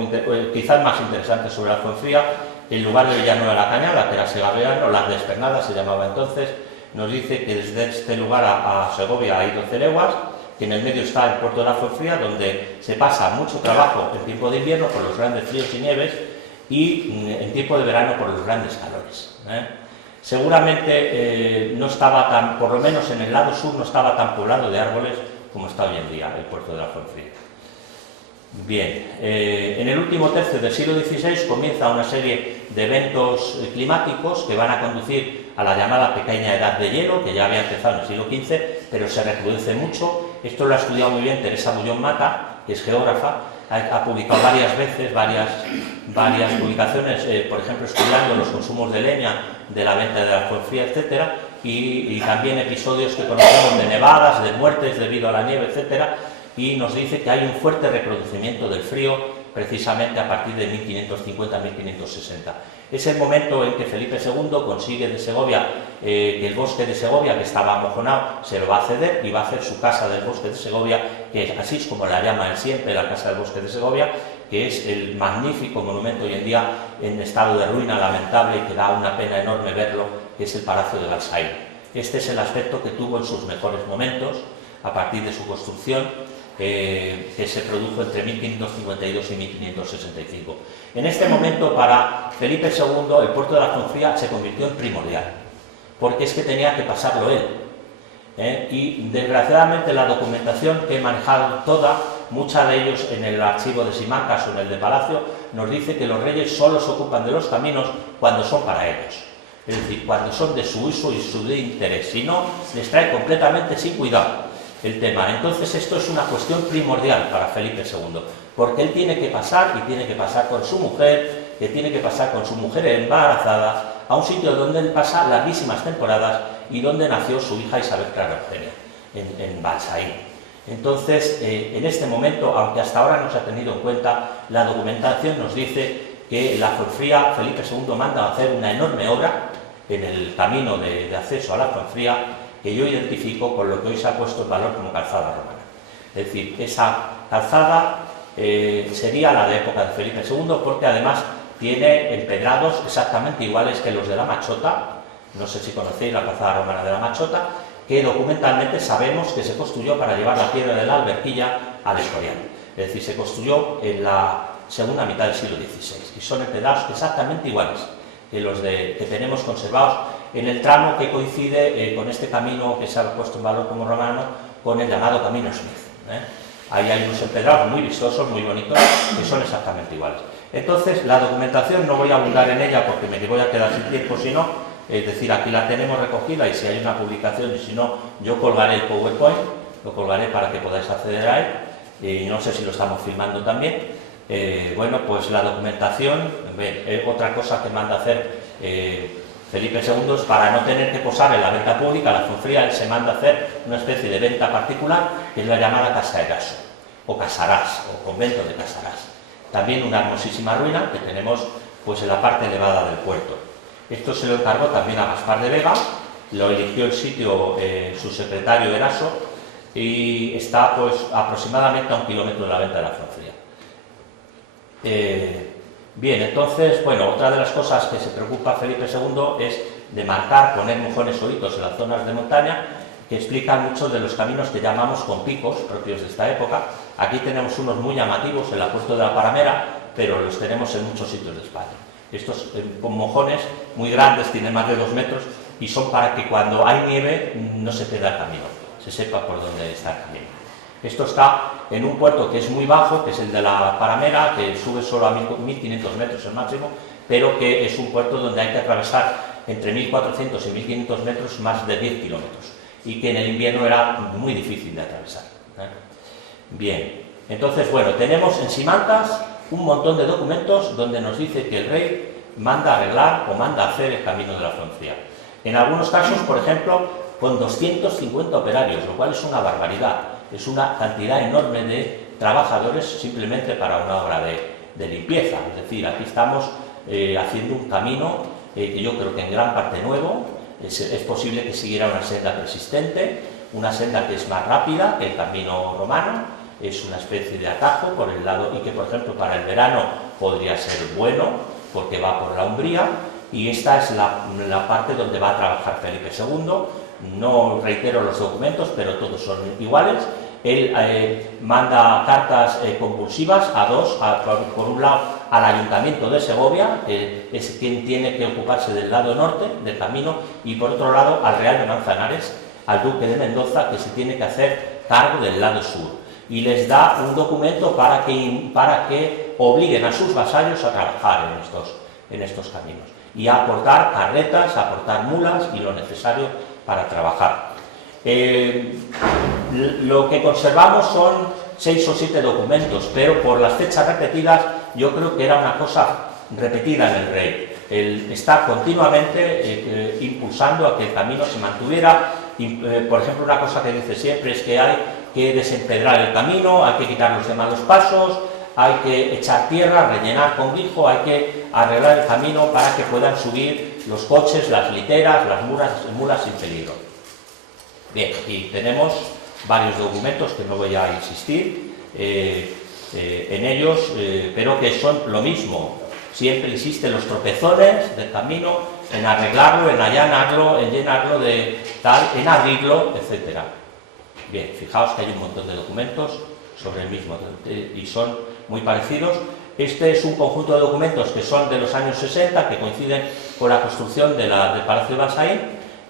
quizás más interesante sobre la Fuenfría. El lugar de Villanueva de la Cañada, que era Segaveano, Las de Espernada se llamaba entonces, nos dice que desde este lugar a Segovia hay 12 leguas, que en el medio está el puerto de la Fuenfría, donde se pasa mucho trabajo en tiempo de invierno por los grandes fríos y nieves y en tiempo de verano por los grandes calores. Seguramente no estaba por lo menos en el lado sur, no estaba tan poblado de árboles como está hoy en día el puerto de la Fuenfría. Bien, en el último tercio del siglo XVI comienza una serie de eventos climáticos que van a conducir a la llamada pequeña edad de hielo, que ya había empezado en el siglo XV, pero se recrudece mucho. Esto lo ha estudiado muy bien Teresa Bullón Mata, que es geógrafa, ha publicado varias veces, varias publicaciones, por ejemplo, estudiando los consumos de leña, de la venta de la Fuenfría, etcétera, y también episodios que conocemos de nevadas, de muertes debido a la nieve, etcétera, y nos dice que hay un fuerte reconocimiento del frío precisamente a partir de 1550-1560. Es el momento en que Felipe II consigue de Segovia que el bosque de Segovia, que estaba amojonado, se lo va a ceder y va a hacer su casa del bosque de Segovia, que así es como la llama él siempre, la casa del bosque de Segovia, que es el magnífico monumento hoy en día en estado de ruina lamentable y que da una pena enorme verlo, que es el Palacio de Balsaín. Este es el aspecto que tuvo en sus mejores momentos a partir de su construcción, que se produjo entre 1552 y 1565. En este momento, para Felipe II, el puerto de la Fuenfría se convirtió en primordial, porque es que tenía que pasarlo él. Y desgraciadamente la documentación que he manejado toda, mucha de ellos en el archivo de Simancas o en el de Palacio, nos dice que los reyes solo se ocupan de los caminos cuando son para ellos. Es decir, cuando son de su uso y su de interés, si no, les trae completamente sin cuidado el tema. Entonces esto es una cuestión primordial para Felipe II, porque él tiene que pasar y tiene que pasar con su mujer, que tiene que pasar con su mujer embarazada a un sitio donde él pasa larguísimas temporadas y donde nació su hija Isabel Clara Eugenia, en Balsaín. Entonces, en este momento, aunque hasta ahora no se ha tenido en cuenta, la documentación nos dice que la Fuenfría, Felipe II manda a hacer una enorme obra en el camino de acceso a la Fuenfría, que yo identifico con lo que hoy se ha puesto en valor como calzada romana. Es decir, esa calzada sería la de época de Felipe II, porque además tiene empedrados exactamente iguales que los de la Machota. No sé si conocéis la calzada romana de la Machota, que documentalmente sabemos que se construyó para llevar la piedra de la Alberquilla al Escorial. Es decir, se construyó en la segunda mitad del siglo XVI y son empedrados exactamente iguales que los que tenemos conservados en el tramo que coincide con este camino que se ha puesto en valor como romano, con el llamado Camino Smith. Ahí hay unos empedrados muy vistosos, muy bonitos, que son exactamente iguales. Entonces, la documentación no voy a abundar en ella porque me voy a quedar sin tiempo, si no, es decir, aquí la tenemos recogida y si hay una publicación y si no, yo colgaré el PowerPoint, lo colgaré para que podáis acceder a él, y no sé si lo estamos filmando también. Bueno, pues la documentación, otra cosa que manda hacer Felipe II es para no tener que posar en la venta pública, la Fonfría, él se manda a hacer una especie de venta particular, que es la llamada Casa Eraso, o Casarás, o convento de Casarás. También una hermosísima ruina que tenemos pues en la parte elevada del puerto. Esto se lo encargó también a Gaspar de Vega, lo eligió el sitio su secretario Eraso, y está pues aproximadamente a 1 kilómetro de la venta de la Fonfría. Bien, entonces, bueno, otra de las cosas que se preocupa Felipe II es de marcar, poner mojones solitos en las zonas de montaña que explican muchos de los caminos que llamamos con picos, propios de esta época. Aquí tenemos unos muy llamativos en la Puerto de la Paramera, pero los tenemos en muchos sitios de España. Estos mojones muy grandes, tienen más de 2 metros, y son para que cuando hay nieve no se pierda el camino, se sepa por dónde está el camino. Esto está en un puerto que es muy bajo, que es el de la Paramera, que sube solo a 1500 metros el máximo, pero que es un puerto donde hay que atravesar entre 1400 y 1500 metros más de 10 kilómetros, y que en el invierno era muy difícil de atravesar. Bien, entonces, bueno, tenemos en Simancas un montón de documentos donde nos dice que el rey manda arreglar o manda hacer el camino de la Fonfría. En algunos casos, por ejemplo, con 250 operarios, lo cual es una barbaridad. Es una cantidad enorme de trabajadores simplemente para una obra de limpieza. Es decir, aquí estamos haciendo un camino que yo creo que en gran parte nuevo. Es posible que siguiera una senda persistente, una senda que es más rápida que el camino romano, es una especie de atajo por el lado, y que por ejemplo para el verano podría ser bueno porque va por la Umbría, y esta es la parte donde va a trabajar Felipe II. No reitero los documentos, pero todos son iguales. Él manda cartas compulsivas a dos, por un lado al Ayuntamiento de Segovia, que es quien tiene que ocuparse del lado norte del camino, y por otro lado al Real de Manzanares, al Duque de Mendoza, que se tiene que hacer cargo del lado sur, y les da un documento para que obliguen a sus vasallos a trabajar en estos caminos, y a aportar carretas, a aportar mulas y lo necesario para trabajar. Lo que conservamos son 6 o 7 documentos, pero por las fechas repetidas yo creo que era una cosa repetida en el rey. Él está continuamente impulsando a que el camino se mantuviera. Por ejemplo, una cosa que dice siempre es que hay que desempedrar el camino, hay que quitar los de malos pasos, hay que echar tierra, rellenar con guijo, hay que arreglar el camino para que puedan subir los coches, las literas, las mulas sin peligro. Bien, y tenemos varios documentos que no voy a insistir en ellos, pero que son lo mismo. Siempre insisten los tropezones del camino, en arreglarlo, en allanarlo, en llenarlo de tal, en abrirlo, etc. Bien, fijaos que hay un montón de documentos sobre el mismo y son muy parecidos. Este es un conjunto de documentos que son de los años 60, que coinciden con la construcción del Palacio de Balsaín,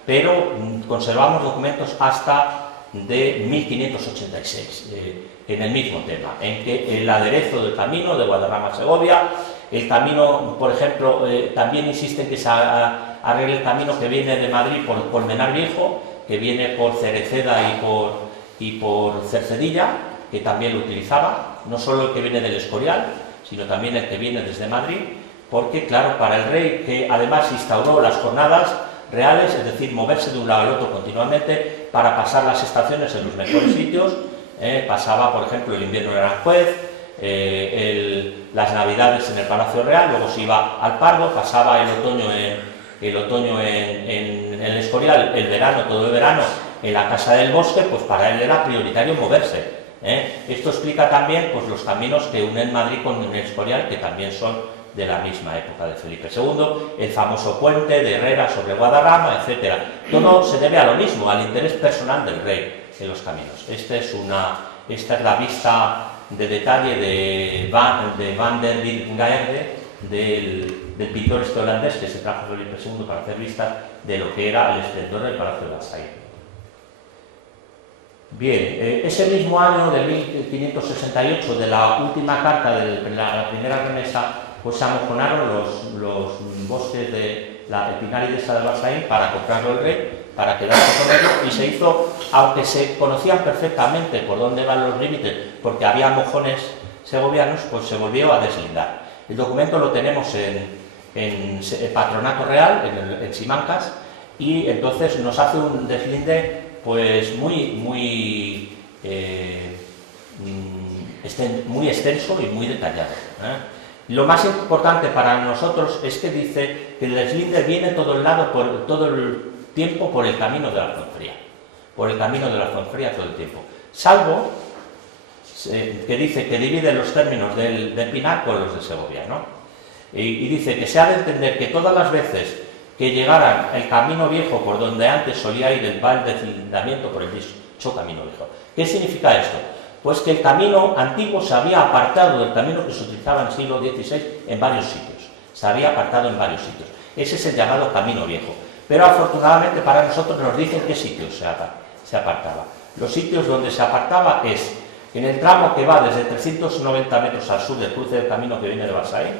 pero conservamos documentos hasta de 1586, en el mismo tema, en que el aderezo del camino de Guadarrama a Segovia, el camino, por ejemplo, también insisten que se arregle el camino que viene de Madrid por Colmenar Viejo, que viene por Cereceda y por Cercedilla, que también lo utilizaba, no solo el que viene del Escorial, sino también el que viene desde Madrid, porque, claro, para el rey, que además instauró las jornadas reales, es decir, moverse de un lado al otro continuamente para pasar las estaciones en los mejores sitios, pasaba, por ejemplo, el invierno en Aranjuez, las navidades en el Palacio Real, luego se iba al Pardo, pasaba el otoño en el Escorial, el verano, todo el verano, en la Casa del Bosque, pues para él era prioritario moverse. Esto explica también pues, los caminos que unen Madrid con el Escorial, que también son de la misma época de Felipe II, el famoso puente de Herrera sobre Guadarrama, etc. Todo se debe a lo mismo, al interés personal del rey en los caminos. Esta es la vista de detalle de Van der Wilgengaerde, del pintor este holandés que se trajo Felipe II para hacer vistas de lo que era el esplendor del Palacio de Versalles. Bien, ese mismo año de 1568, de la última carta de la primera remesa, pues se amojonaron los bosques de el Pinar y de Versalles para comprarlo el rey, para quedarse con ello, y se hizo, aunque se conocían perfectamente por dónde van los límites, porque había mojones segovianos, pues se volvió a deslindar. El documento lo tenemos en Patronato Real, en Simancas, y entonces nos hace un deslinde pues muy extenso y muy detallado. Lo más importante para nosotros es que dice que el deslinde viene todo el tiempo por el camino de la Zonfría, por el camino de la Zonfría todo el tiempo, salvo que dice que divide los términos del Pinar con los de Segovia, ¿no? Y dice que se ha de entender que todas las veces que llegaran el camino viejo por donde antes solía ir el deslindamiento por el dicho camino viejo. ¿Qué significa esto? Pues que el camino antiguo se había apartado del camino que se utilizaba en el siglo XVI en varios sitios. Se había apartado en varios sitios. Ese es el llamado camino viejo. Pero afortunadamente para nosotros nos dicen qué sitios se apartaba. Los sitios donde se apartaba es en el tramo que va desde 390 metros al sur del cruce del camino que viene de Versalles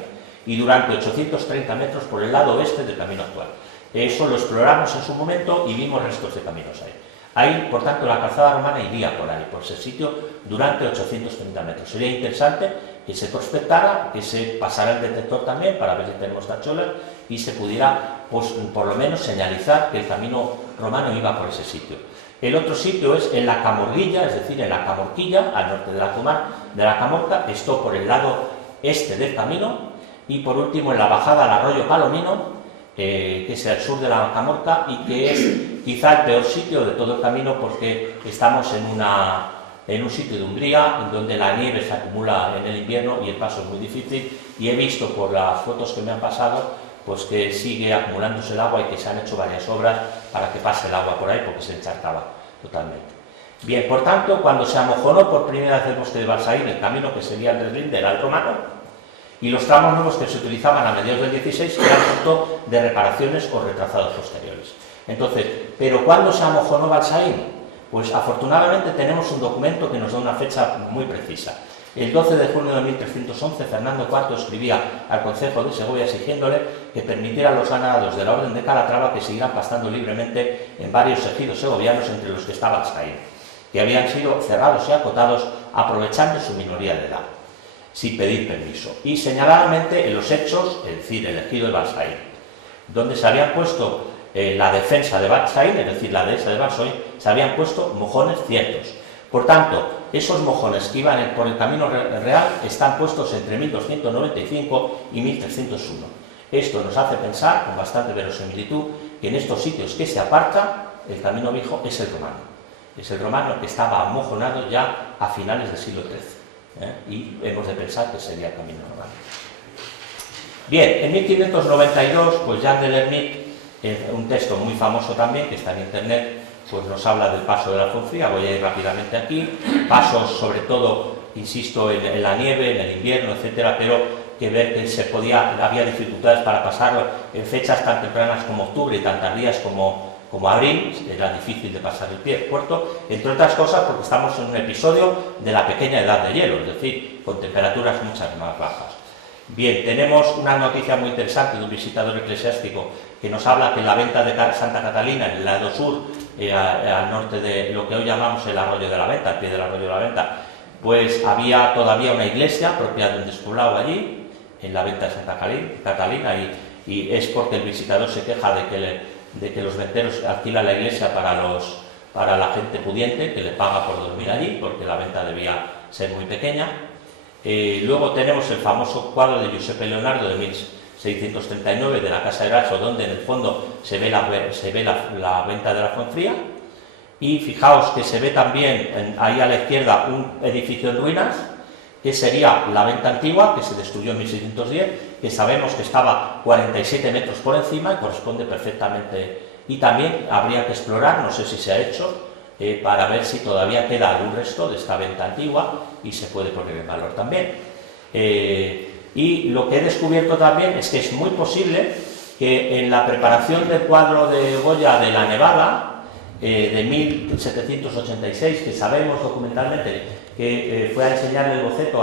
y durante 830 metros por el lado oeste del camino actual. Eso lo exploramos en su momento y vimos restos de caminos ahí. Ahí, por tanto, la calzada romana iría por ahí, por ese sitio, durante 830 metros. Sería interesante que se prospectara, que se pasara el detector también para ver si tenemos tacholas y se pudiera, pues, por lo menos señalizar que el camino romano iba por ese sitio. El otro sitio es en la Camorguilla, es decir, en la Camorquilla, al norte de la Camorca, esto por el lado este del camino, y por último en la bajada al arroyo Palomino, que es al sur de la Camorca y que es quizá el peor sitio de todo el camino porque estamos en un sitio de umbría en donde la nieve se acumula en el invierno y el paso es muy difícil, y he visto por las fotos que me han pasado pues que sigue acumulándose el agua y que se han hecho varias obras para que pase el agua por ahí porque se encharcaba totalmente. Bien, por tanto, cuando se amojonó por primera vez el bosque de Versalles, el camino que seguía el deslinde era el romano, y los tramos nuevos que se utilizaban a mediados del 16 eran fruto de reparaciones o retrazados posteriores. Entonces, ¿pero cuándo se amojonó Versalles? Pues afortunadamente tenemos un documento que nos da una fecha muy precisa. El 12 de junio de 1311, Fernando IV escribía al Concejo de Segovia exigiéndole que permitiera a los ganados de la Orden de Calatrava que siguieran pastando libremente en varios ejidos segovianos, entre los que estaba Versalles, que habían sido cerrados y acotados aprovechando su minoría de edad, sin pedir permiso. Y señaladamente en los hechos, es decir, el ejido de Versalles, donde se habían puesto la defensa de Versalles, es decir, la dehesa de Versalles, se habían puesto mojones ciertos. Por tanto, esos mojones que iban por el camino real están puestos entre 1295 y 1301. Esto nos hace pensar, con bastante verosimilitud, que en estos sitios que se aparta, el camino viejo es el romano. Es el romano que estaba amojonado ya a finales del siglo XIII. Y hemos de pensar que sería el camino romano. Bien, en 1592, pues Jean de Lermite, un texto muy famoso también, que está en internet, pues nos habla del paso de la Zonfría. Voy a ir rápidamente aquí. Pasos, sobre todo, insisto, en la nieve, en el invierno, etcétera, pero que ver que había dificultades para pasarlo en fechas tan tempranas como octubre y tan tardías como abril. Era difícil de pasar el puerto, entre otras cosas porque estamos en un episodio de la pequeña edad de hielo, es decir, con temperaturas muchas más bajas. Bien, tenemos una noticia muy interesante de un visitador eclesiástico que nos habla que en la venta de Santa Catalina, en el lado sur, al norte de lo que hoy llamamos el arroyo de la Venta, al pie del arroyo de la Venta, pues había todavía una iglesia propia de un despoblado allí, en la Venta de Santa Catalina, y es porque el visitador se queja de que los venteros alquilan la iglesia para la gente pudiente, que le paga por dormir allí, porque la venta debía ser muy pequeña. Luego tenemos el famoso cuadro de Giuseppe Leonardo de 1639 de la Casa de Grasso, donde en el fondo se ve la venta de la Zonfría. Y fijaos que se ve también ahí a la izquierda un edificio en ruinas, que sería la venta antigua, que se destruyó en 1610, que sabemos que estaba 47 metros por encima y corresponde perfectamente. Y también habría que explorar, no sé si se ha hecho, para ver si todavía queda algún resto de esta venta antigua y se puede poner en valor también. Y lo que he descubierto también es que es muy posible que en la preparación del cuadro de Goya de la Nevada, de 1786, que sabemos documentalmente que fue a enseñarle el boceto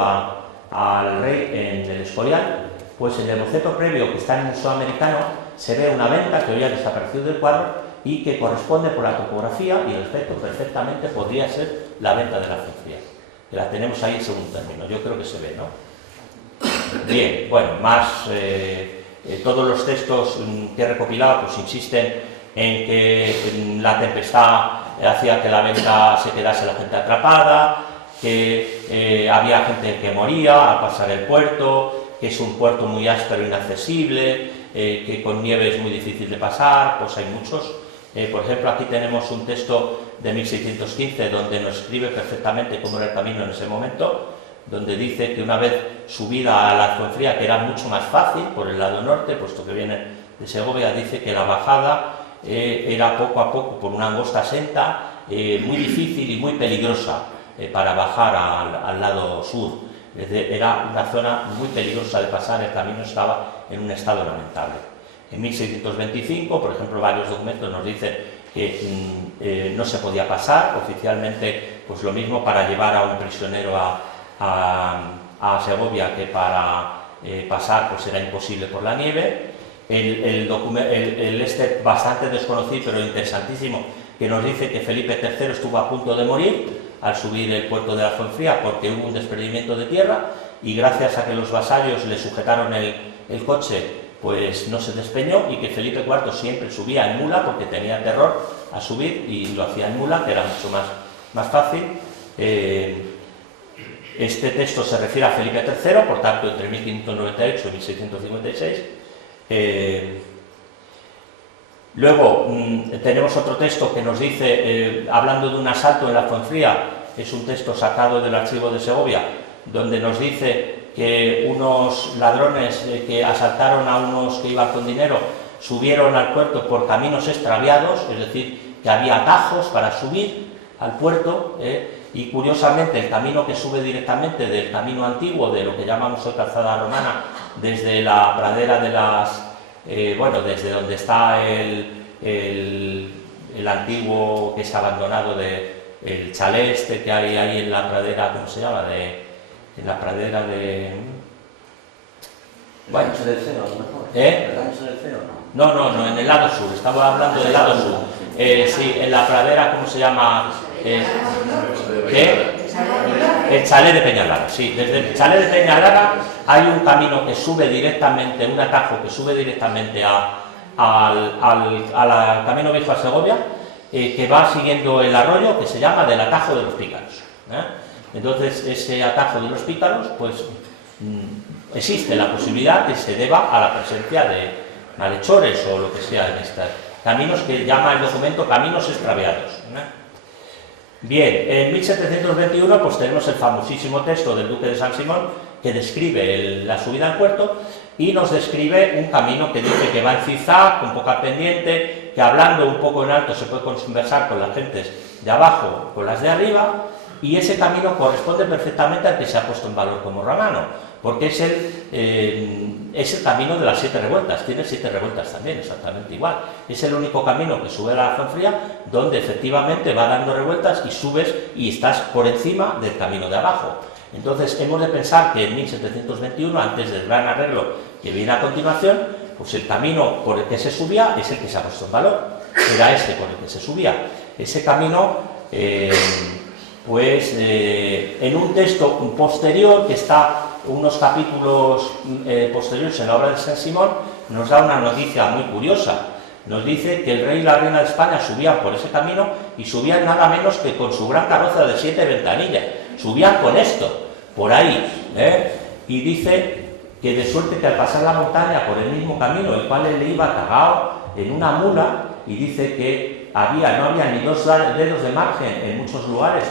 al rey en el Escorial, pues en el boceto previo que está en el Museo Americano se ve una venta que hoy ha desaparecido del cuadro y que corresponde por la topografía y el efecto perfectamente podría ser la venta de la Fría, que la tenemos ahí en segundo término, yo creo que se ve, ¿no? Bien, bueno, más todos los textos que he recopilado pues insisten en que la tempestad hacía que la venta se quedase la gente atrapada, que había gente que moría al pasar el puerto, que es un puerto muy áspero e inaccesible, que con nieve es muy difícil de pasar, pues hay muchos. Por ejemplo, aquí tenemos un texto de 1615 donde nos escribe perfectamente cómo era el camino en ese momento, donde dice que una vez subida a la Azconfría, que era mucho más fácil por el lado norte, puesto que viene de Segovia, dice que la bajada era poco a poco por una angosta senda, muy difícil y muy peligrosa para bajar al lado sur. Era una zona muy peligrosa de pasar, el camino estaba en un estado lamentable. En 1625, por ejemplo, varios documentos nos dicen que no se podía pasar, oficialmente pues lo mismo para llevar a un prisionero a Segovia, que para pasar pues era imposible por la nieve. Este bastante desconocido pero interesantísimo, que nos dice que Felipe III estuvo a punto de morir al subir el puerto de la Fuenfría porque hubo un desprendimiento de tierra y gracias a que los vasallos le sujetaron el coche pues no se despeñó, y que Felipe IV siempre subía en mula porque tenía terror a subir y lo hacía en mula, que era mucho más fácil. Este texto se refiere a Felipe III, por tanto entre 1598 y 1656. Luego tenemos otro texto que nos dice, hablando de un asalto en la Fuenfría, es un texto sacado del archivo de Segovia, donde nos dice que unos ladrones que asaltaron a unos que iban con dinero subieron al puerto por caminos extraviados, es decir, que había atajos para subir al puerto, y curiosamente el camino que sube directamente del camino antiguo, de lo que llamamos hoy calzada romana, desde la pradera de las... desde donde está el antiguo que es abandonado el chalet este que hay ahí en la pradera, ¿cómo se llama? En la pradera de... Bueno, ¿el del Feo, a lo mejor? ¿El rancho del Feo, no? No, en el lado sur, estaba hablando del lado sur. Sí, en la pradera, ¿cómo se llama? ¿Qué? El chalet de Peñalara, sí. Desde el chalet de Peñalara hay un camino que sube directamente, un atajo que sube directamente al camino viejo a Segovia, que va siguiendo el arroyo que se llama del atajo de los Pícaros. Entonces, ese atajo de los Pícaros, pues existe la posibilidad que se deba a la presencia de malhechores o lo que sea en estos caminos que llama el documento caminos extraviados. Bien, en 1721 pues tenemos el famosísimo texto del duque de San Simón que describe la subida al puerto y nos describe un camino que dice que va en zigzag, con poca pendiente, que hablando un poco en alto se puede conversar con las gentes de abajo, con las de arriba, y ese camino corresponde perfectamente al que se ha puesto en valor como romano, porque es el camino de las 7 revueltas, tiene 7 revueltas también, exactamente igual. Es el único camino que sube a la Fuenfría donde efectivamente va dando revueltas y subes y estás por encima del camino de abajo. Entonces hemos de pensar que en 1721, antes del gran arreglo que viene a continuación, pues el camino por el que se subía es el que se ha puesto en valor, era este por el que se subía. Ese camino... en un texto posterior, que está unos capítulos posteriores en la obra de San Simón, nos da una noticia muy curiosa. Nos dice que el rey y la reina de España subían por ese camino y subían nada menos que con su gran carroza de 7 ventanillas. Subían con esto, por ahí. Y dice que de suerte que al pasar la montaña por el mismo camino, el cual él le iba cagado en una mula, y dice que no había ni 2 dedos de margen en muchos lugares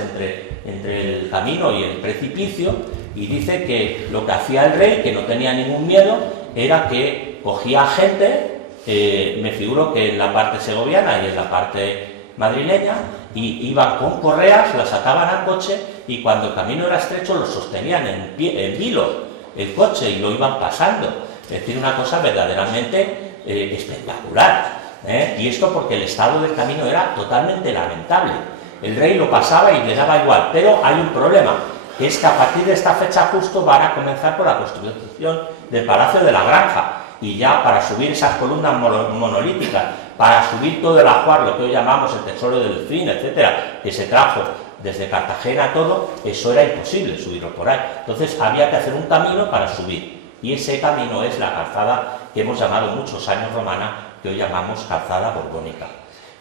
entre el camino y el precipicio, y dice que lo que hacía el rey, que no tenía ningún miedo, era que cogía gente, me figuro que en la parte segoviana y en la parte madrileña, y iban con correas, las ataban al coche, y cuando el camino era estrecho los sostenían en vilo, el coche y lo iban pasando. Es decir, una cosa verdaderamente espectacular. Y esto porque el estado del camino era totalmente lamentable. El rey lo pasaba y le daba igual, pero hay un problema, que es que a partir de esta fecha justo van a comenzar por la construcción del Palacio de la Granja, y ya para subir esas columnas monolíticas, para subir todo el ajuar, lo que hoy llamamos el Tesoro del Delfín, etcétera, que se trajo desde Cartagena todo, eso era imposible subirlo por ahí. Entonces había que hacer un camino para subir, y ese camino es la calzada que hemos llamado muchos años romana, que hoy llamamos calzada borbónica.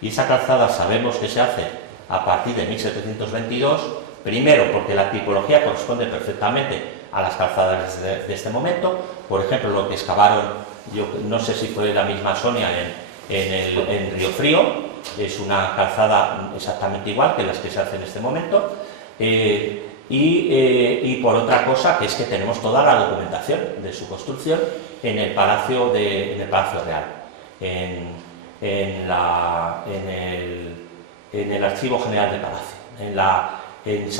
Y esa calzada sabemos que se hace a partir de 1722, primero porque la tipología corresponde perfectamente a las calzadas de este momento. Por ejemplo, lo que excavaron, yo no sé si fue la misma Sonia en Río Frío, es una calzada exactamente igual que las que se hacen en este momento. Y por otra cosa, que es que tenemos toda la documentación de su construcción en el Palacio Real, en el Archivo General de Palacio, en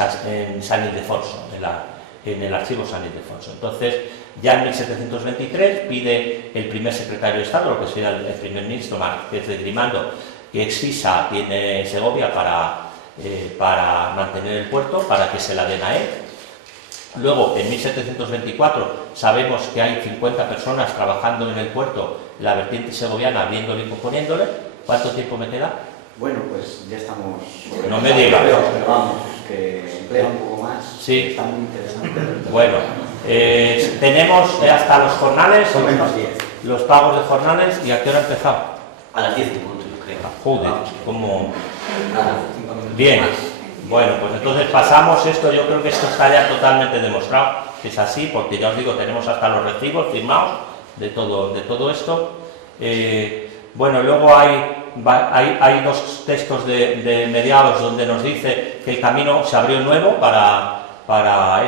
San Ildefonso, en el Archivo San Ildefonso. Entonces, ya en 1723 pide el primer secretario de Estado, lo que sería el primer ministro Márquez de Grimando, que Exisa tiene Segovia para mantener el puerto, para que se la den a él. Luego, en 1724, sabemos que hay 50 personas trabajando en el puerto, la vertiente segoviana, abriéndole y componiéndole. ¿Cuánto tiempo me queda? Bueno, pues ya estamos... No me digas. Pero vamos, que emplea un poco más. Sí. Está muy interesante. Bueno, tenemos hasta los jornales, Son menos 10. los pagos de jornales. ¿Y a qué hora empezamos? A las 10 minutos, yo creo. Joder, como... Nada, 5 minutos Bien. más. Bueno, pues entonces pasamos esto. Yo creo que esto está ya totalmente demostrado que es así, porque ya os digo, tenemos hasta los recibos firmados de todo esto. Bueno, luego hay dos textos de mediados donde nos dice que el camino se abrió nuevo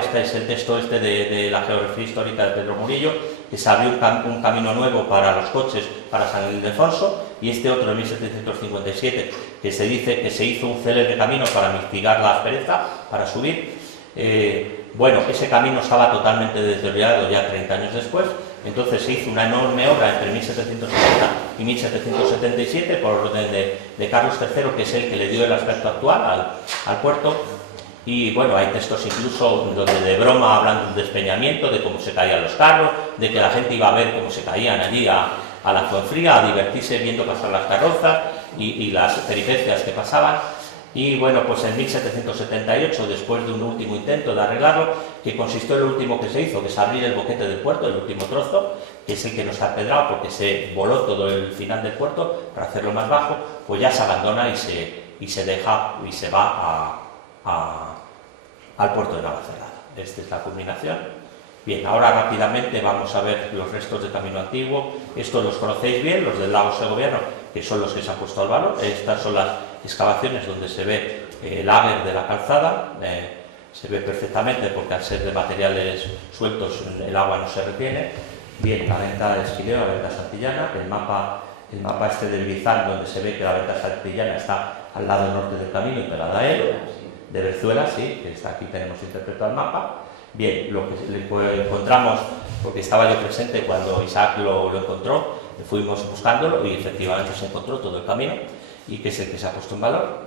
este es el texto de la geografía histórica de Pedro Murillo, que se abrió un camino nuevo para los coches para San Ildefonso, y este otro de 1757, que se dice que se hizo un célebre camino para mitigar la aspereza, para subir. Bueno, ese camino estaba totalmente deteriorado ya 30 años después, entonces se hizo una enorme obra entre 1770 y 1777 por orden de Carlos III, que es el que le dio el aspecto actual al puerto. Y bueno, hay textos incluso donde de broma hablan de un despeñamiento, de cómo se caían los carros, de que la gente iba a ver cómo se caían allí a la Fuenfría, a divertirse viendo pasar las carrozas y las peripecias que pasaban. Y bueno, pues en 1778, después de un último intento de arreglarlo, que consistió en lo último que se hizo, que es abrir el boquete del puerto, el último trozo, que es el que no está empedrado porque se voló todo el final del puerto para hacerlo más bajo, pues ya se abandona y se deja y se va al puerto de Navacerrada. Esta es la culminación. Bien, ahora rápidamente vamos a ver los restos del camino antiguo. Estos los conocéis bien, los del lago segoviano, que son los que se han puesto al valor. Estas son las excavaciones donde se ve el áger de la calzada. Se ve perfectamente porque al ser de materiales sueltos el agua no se retiene. Bien, la venta de Esquileo, la venta santillana, el mapa este del Bizán, donde se ve que la venta santillana está al lado norte del camino y pegada a él. De Verzuela, sí, que está aquí, tenemos interpretado el mapa. Bien, lo que encontramos, porque estaba yo presente cuando Isaac lo encontró, fuimos buscándolo y efectivamente se encontró todo el camino, y que es el que se ha puesto en valor,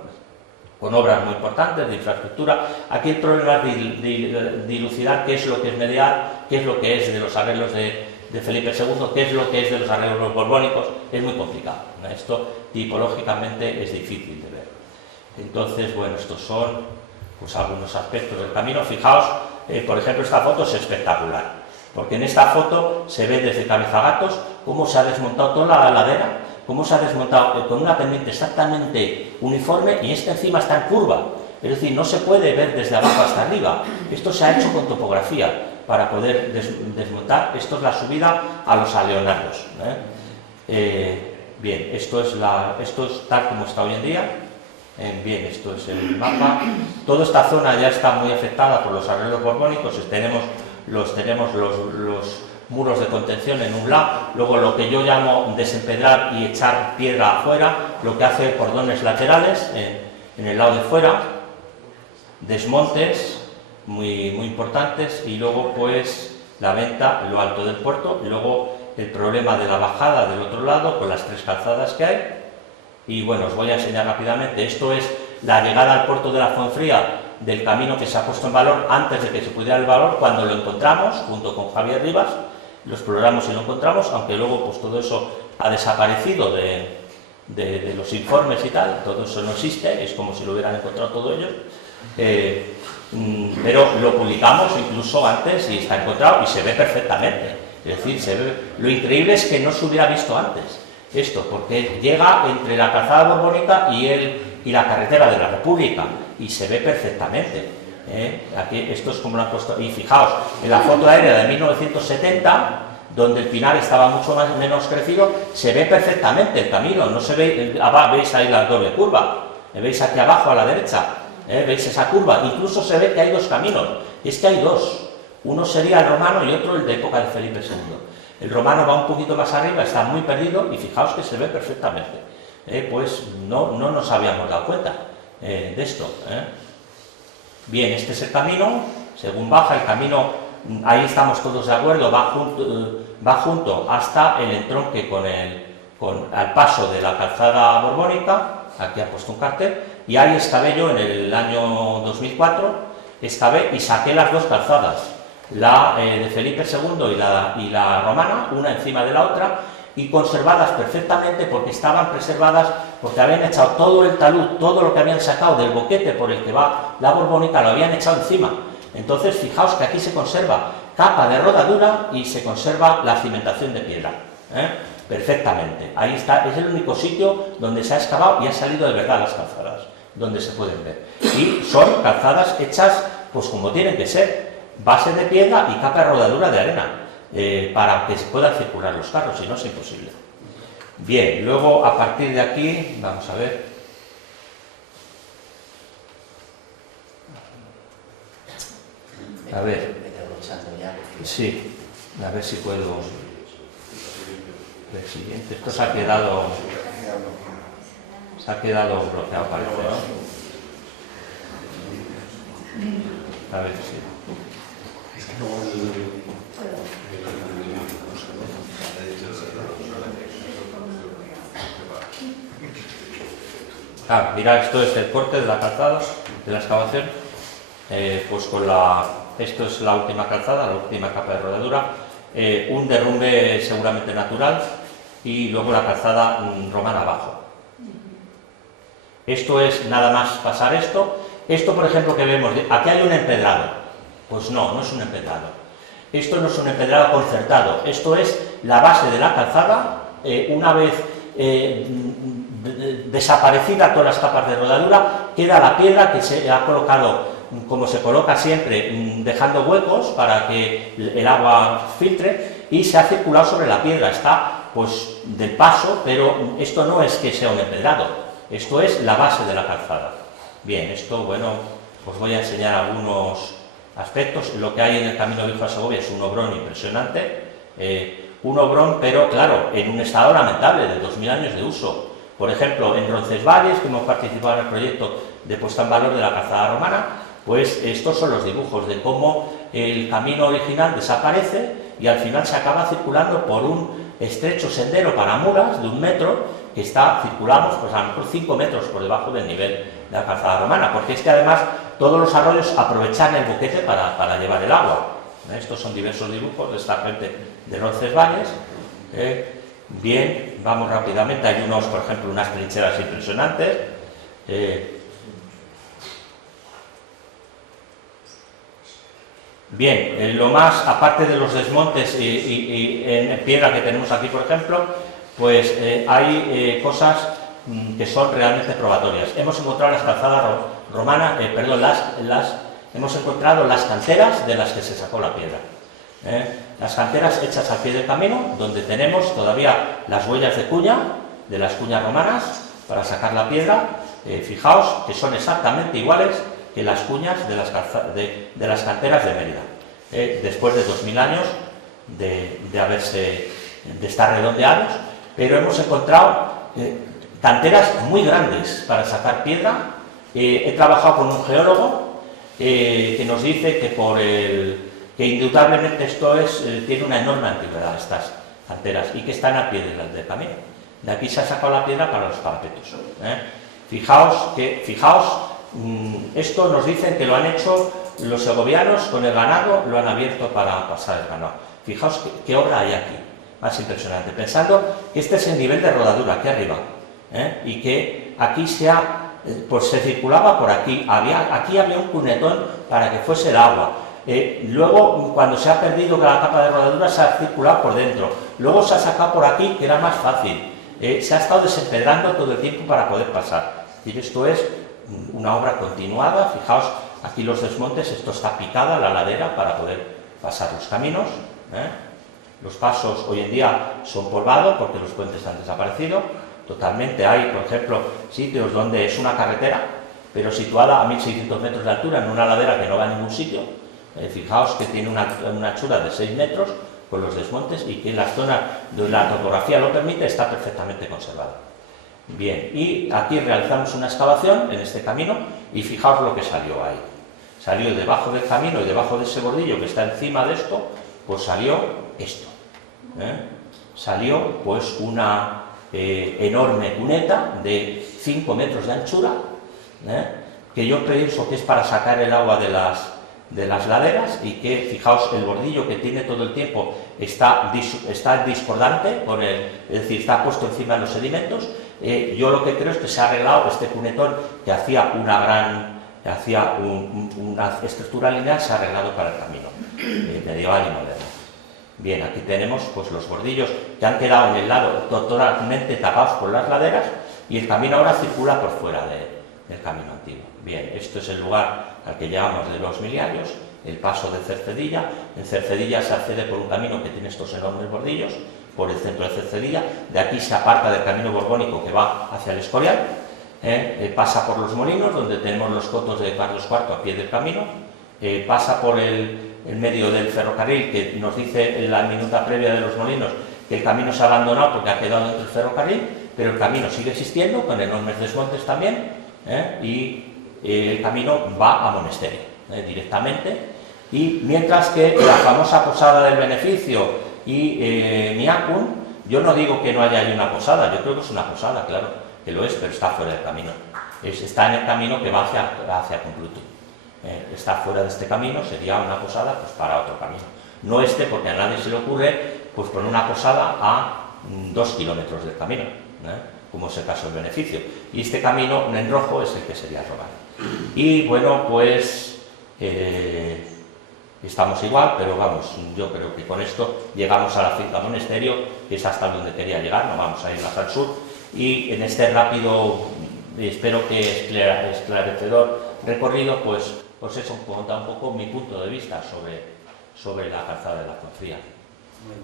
con obras muy importantes de infraestructura. Aquí el problema es dilucidar qué es lo que es medial, qué es lo que es de los arreglos de Felipe II, qué es lo que es de los arreglos borbónicos. Es muy complicado, ¿no? Esto tipológicamente es difícil de ver. Entonces, bueno, estos son pues algunos aspectos del camino. Fijaos, por ejemplo, esta foto es espectacular, porque en esta foto se ve desde Cabezagatos cómo se ha desmontado toda la ladera, cómo se ha desmontado con una pendiente exactamente uniforme, y esta encima está en curva, es decir, no se puede ver desde abajo hasta arriba. Esto se ha hecho con topografía para poder desmontar. Esto es la subida a los Aleonardos, bien, esto es tal como está hoy en día. Bien, esto es el mapa. Toda esta zona ya está muy afectada por los arreglos borbónicos. Tenemos los muros de contención en un lado, luego lo que yo llamo desempedrar y echar piedra afuera, lo que hace cordones laterales en el lado de fuera, desmontes muy importantes, y luego pues la venta, lo alto del puerto, luego el problema de la bajada del otro lado con las 3 calzadas que hay. Y bueno, os voy a enseñar rápidamente. Esto es la llegada al puerto de la Fuenfría del camino que se ha puesto en valor antes de que se pudiera el valor, cuando lo encontramos junto con Javier Rivas, lo exploramos y lo encontramos, aunque luego pues todo eso ha desaparecido de los informes y tal, todo eso no existe, es como si lo hubieran encontrado todo ellos. Pero lo publicamos incluso antes y está encontrado y se ve perfectamente. Es decir, se ve. Lo increíble es que no se hubiera visto antes esto, porque llega entre la calzada borbónica y la carretera de la República y se ve perfectamente. Aquí esto es como lo han puesto. Y fijaos, en la foto aérea de 1970, donde el pinar estaba mucho menos crecido, se ve perfectamente el camino. No se ve, veis ahí la doble curva, veis aquí abajo a la derecha. ¿Veis esa curva? Incluso se ve que hay 2 caminos. Es que hay 2. Uno sería el romano y otro el de época de Felipe II. El romano va un poquito más arriba, está muy perdido y fijaos que se ve perfectamente. Pues no nos habíamos dado cuenta de esto. Bien, este es el camino. Según baja el camino, ahí estamos todos de acuerdo, va junto hasta el entronque al paso de la calzada borbónica. Aquí ha puesto un cartel. Y ahí excavé yo en el año 2004, excavé y saqué las 2 calzadas, la de Felipe II y la romana, una encima de la otra, y conservadas perfectamente porque estaban preservadas, porque habían echado todo el talud, todo lo que habían sacado del boquete por el que va la borbónica, lo habían echado encima. Entonces, fijaos que aquí se conserva capa de rodadura y se conserva la cimentación de piedra. Perfectamente. Ahí está, es el único sitio donde se ha excavado y ha salido de verdad las calzadas, donde se pueden ver. Y son calzadas hechas pues como tienen que ser, base de piedra y capa de rodadura de arena, para que se puedan circular los carros, si no es imposible. Bien, luego a partir de aquí, vamos a ver. A ver. Sí, a ver si puedo. El siguiente. Esto se ha quedado bloqueado, parece, ¿no? A ver si. Mirad, esto es el corte de la calzada, de la excavación. Pues esto es la última calzada, la última capa de rodadura. Un derrumbe seguramente natural y luego la calzada romana abajo. Esto es nada más pasar esto. Esto, por ejemplo, que vemos, aquí hay un empedrado. Pues no es un empedrado. Esto no es un empedrado concertado. Esto es la base de la calzada, una vez desaparecida todas las capas de rodadura, queda la piedra que se ha colocado, como se coloca siempre, dejando huecos para que el agua filtre, y se ha circulado sobre la piedra. Está pues del paso, pero esto no es que sea un empedrado, esto es la base de la calzada. Bien, esto, bueno, os voy a enseñar algunos aspectos. Lo que hay en el Camino Viejo a Segovia es un obrón impresionante, un obrón, pero claro, en un estado lamentable, de 2000 años de uso. Por ejemplo, en Roncesvalles, que hemos participado en el proyecto de puesta en valor de la calzada romana, pues estos son los dibujos de cómo el camino original desaparece y al final se acaba circulando por un estrecho sendero para mulas de 1 metro, que circulamos pues a lo mejor 5 metros por debajo del nivel de la calzada romana, porque es que además todos los arroyos aprovechan el boquete para llevar el agua. Estos son diversos dibujos de esta gente de Roncesvalles. Bien, vamos rápidamente. Hay unos, por ejemplo, unas trincheras impresionantes. Bien, lo más, aparte de los desmontes y en piedra que tenemos aquí, por ejemplo, pues hay cosas que son realmente probatorias. Hemos encontrado las calzadas romanas, hemos encontrado las canteras de las que se sacó la piedra. Las canteras hechas al pie del camino, donde tenemos todavía las huellas de cuña, de las cuñas romanas, para sacar la piedra. Fijaos que son exactamente iguales que las cuñas de las canteras de Mérida, después de 2000 años de estar redondeados, pero hemos encontrado canteras muy grandes para sacar piedra. He trabajado con un geólogo que nos dice que por que indudablemente esto tiene una enorme antigüedad, estas canteras, y que están a pie del camino. De aquí se ha sacado la piedra para los parapetos. Fijaos, esto nos dicen que lo han hecho los segovianos con el ganado, lo han abierto para pasar el ganado. Fijaos qué obra hay aquí, más impresionante, pensando que este es el nivel de rodadura, aquí arriba, y que aquí pues se circulaba por aquí, aquí había un cunetón para que fuese el agua. Luego, cuando se ha perdido la capa de rodadura, se ha circulado por dentro. Luego se ha sacado por aquí, que era más fácil. Se ha estado desempedrando todo el tiempo para poder pasar. Y esto es una obra continuada. Fijaos, aquí los desmontes, esto está picada, la ladera, para poder pasar los caminos. Los pasos hoy en día son polvados porque los puentes han desaparecido. Totalmente hay, por ejemplo, sitios donde es una carretera, pero situada a 1600 metros de altura en una ladera que no va a ningún sitio. Fijaos que tiene una anchura de 6 metros con los desmontes y que en las zonas donde la topografía lo permite está perfectamente conservada. Bien, y aquí realizamos una excavación en este camino y fijaos lo que salió ahí. Salió debajo del camino y debajo de ese bordillo que está encima de esto, pues salió esto. Salió pues una enorme cuneta de 5 metros de anchura, que yo pienso que es para sacar el agua de las laderas, y que, fijaos, el bordillo que tiene todo el tiempo está discordante, es decir, está puesto encima de los sedimentos. Yo lo que creo es que se ha arreglado este cunetón que hacía una estructura lineal, se ha arreglado para el camino medieval y moderno. Bien, aquí tenemos pues los bordillos que han quedado en el lado totalmente tapados por las laderas, y el camino ahora circula por fuera del camino antiguo. Bien, esto es el lugar al que llamamos de los Miliarios, el paso de Cercedilla. En Cercedilla se accede por un camino que tiene estos enormes bordillos, por el centro de Cercedilla. De aquí se aparta del camino borbónico que va hacia el Escorial, pasa por los molinos, donde tenemos los cotos de Carlos IV a pie del camino, pasa por el medio del ferrocarril, que nos dice en la minuta previa de los molinos que el camino se ha abandonado porque ha quedado dentro del ferrocarril, pero el camino sigue existiendo, con enormes desmontes también, y el camino va a Monesterio directamente. Y mientras que la famosa posada del Beneficio y Miacun, yo no digo que no haya ahí una posada, yo creo que es una posada, claro que lo es, pero está fuera del camino. Está en el camino que va hacia Complutum. Está fuera de este camino, sería una posada pues para otro camino. No porque a nadie se le ocurre pues poner una posada a 2 kilómetros del camino, como es el caso del Beneficio. Y este camino en rojo es el que sería Romano. Y bueno, pues estamos igual, pero vamos, yo creo que con esto llegamos a la finca Monesterio, que es hasta donde quería llegar, no vamos a ir más al sur. Y en este rápido, espero que esclarecedor recorrido, pues eso cuenta un poco mi punto de vista sobre la calzada de la Fuenfría.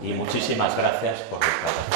Y muchísimas gracias por estar aquí.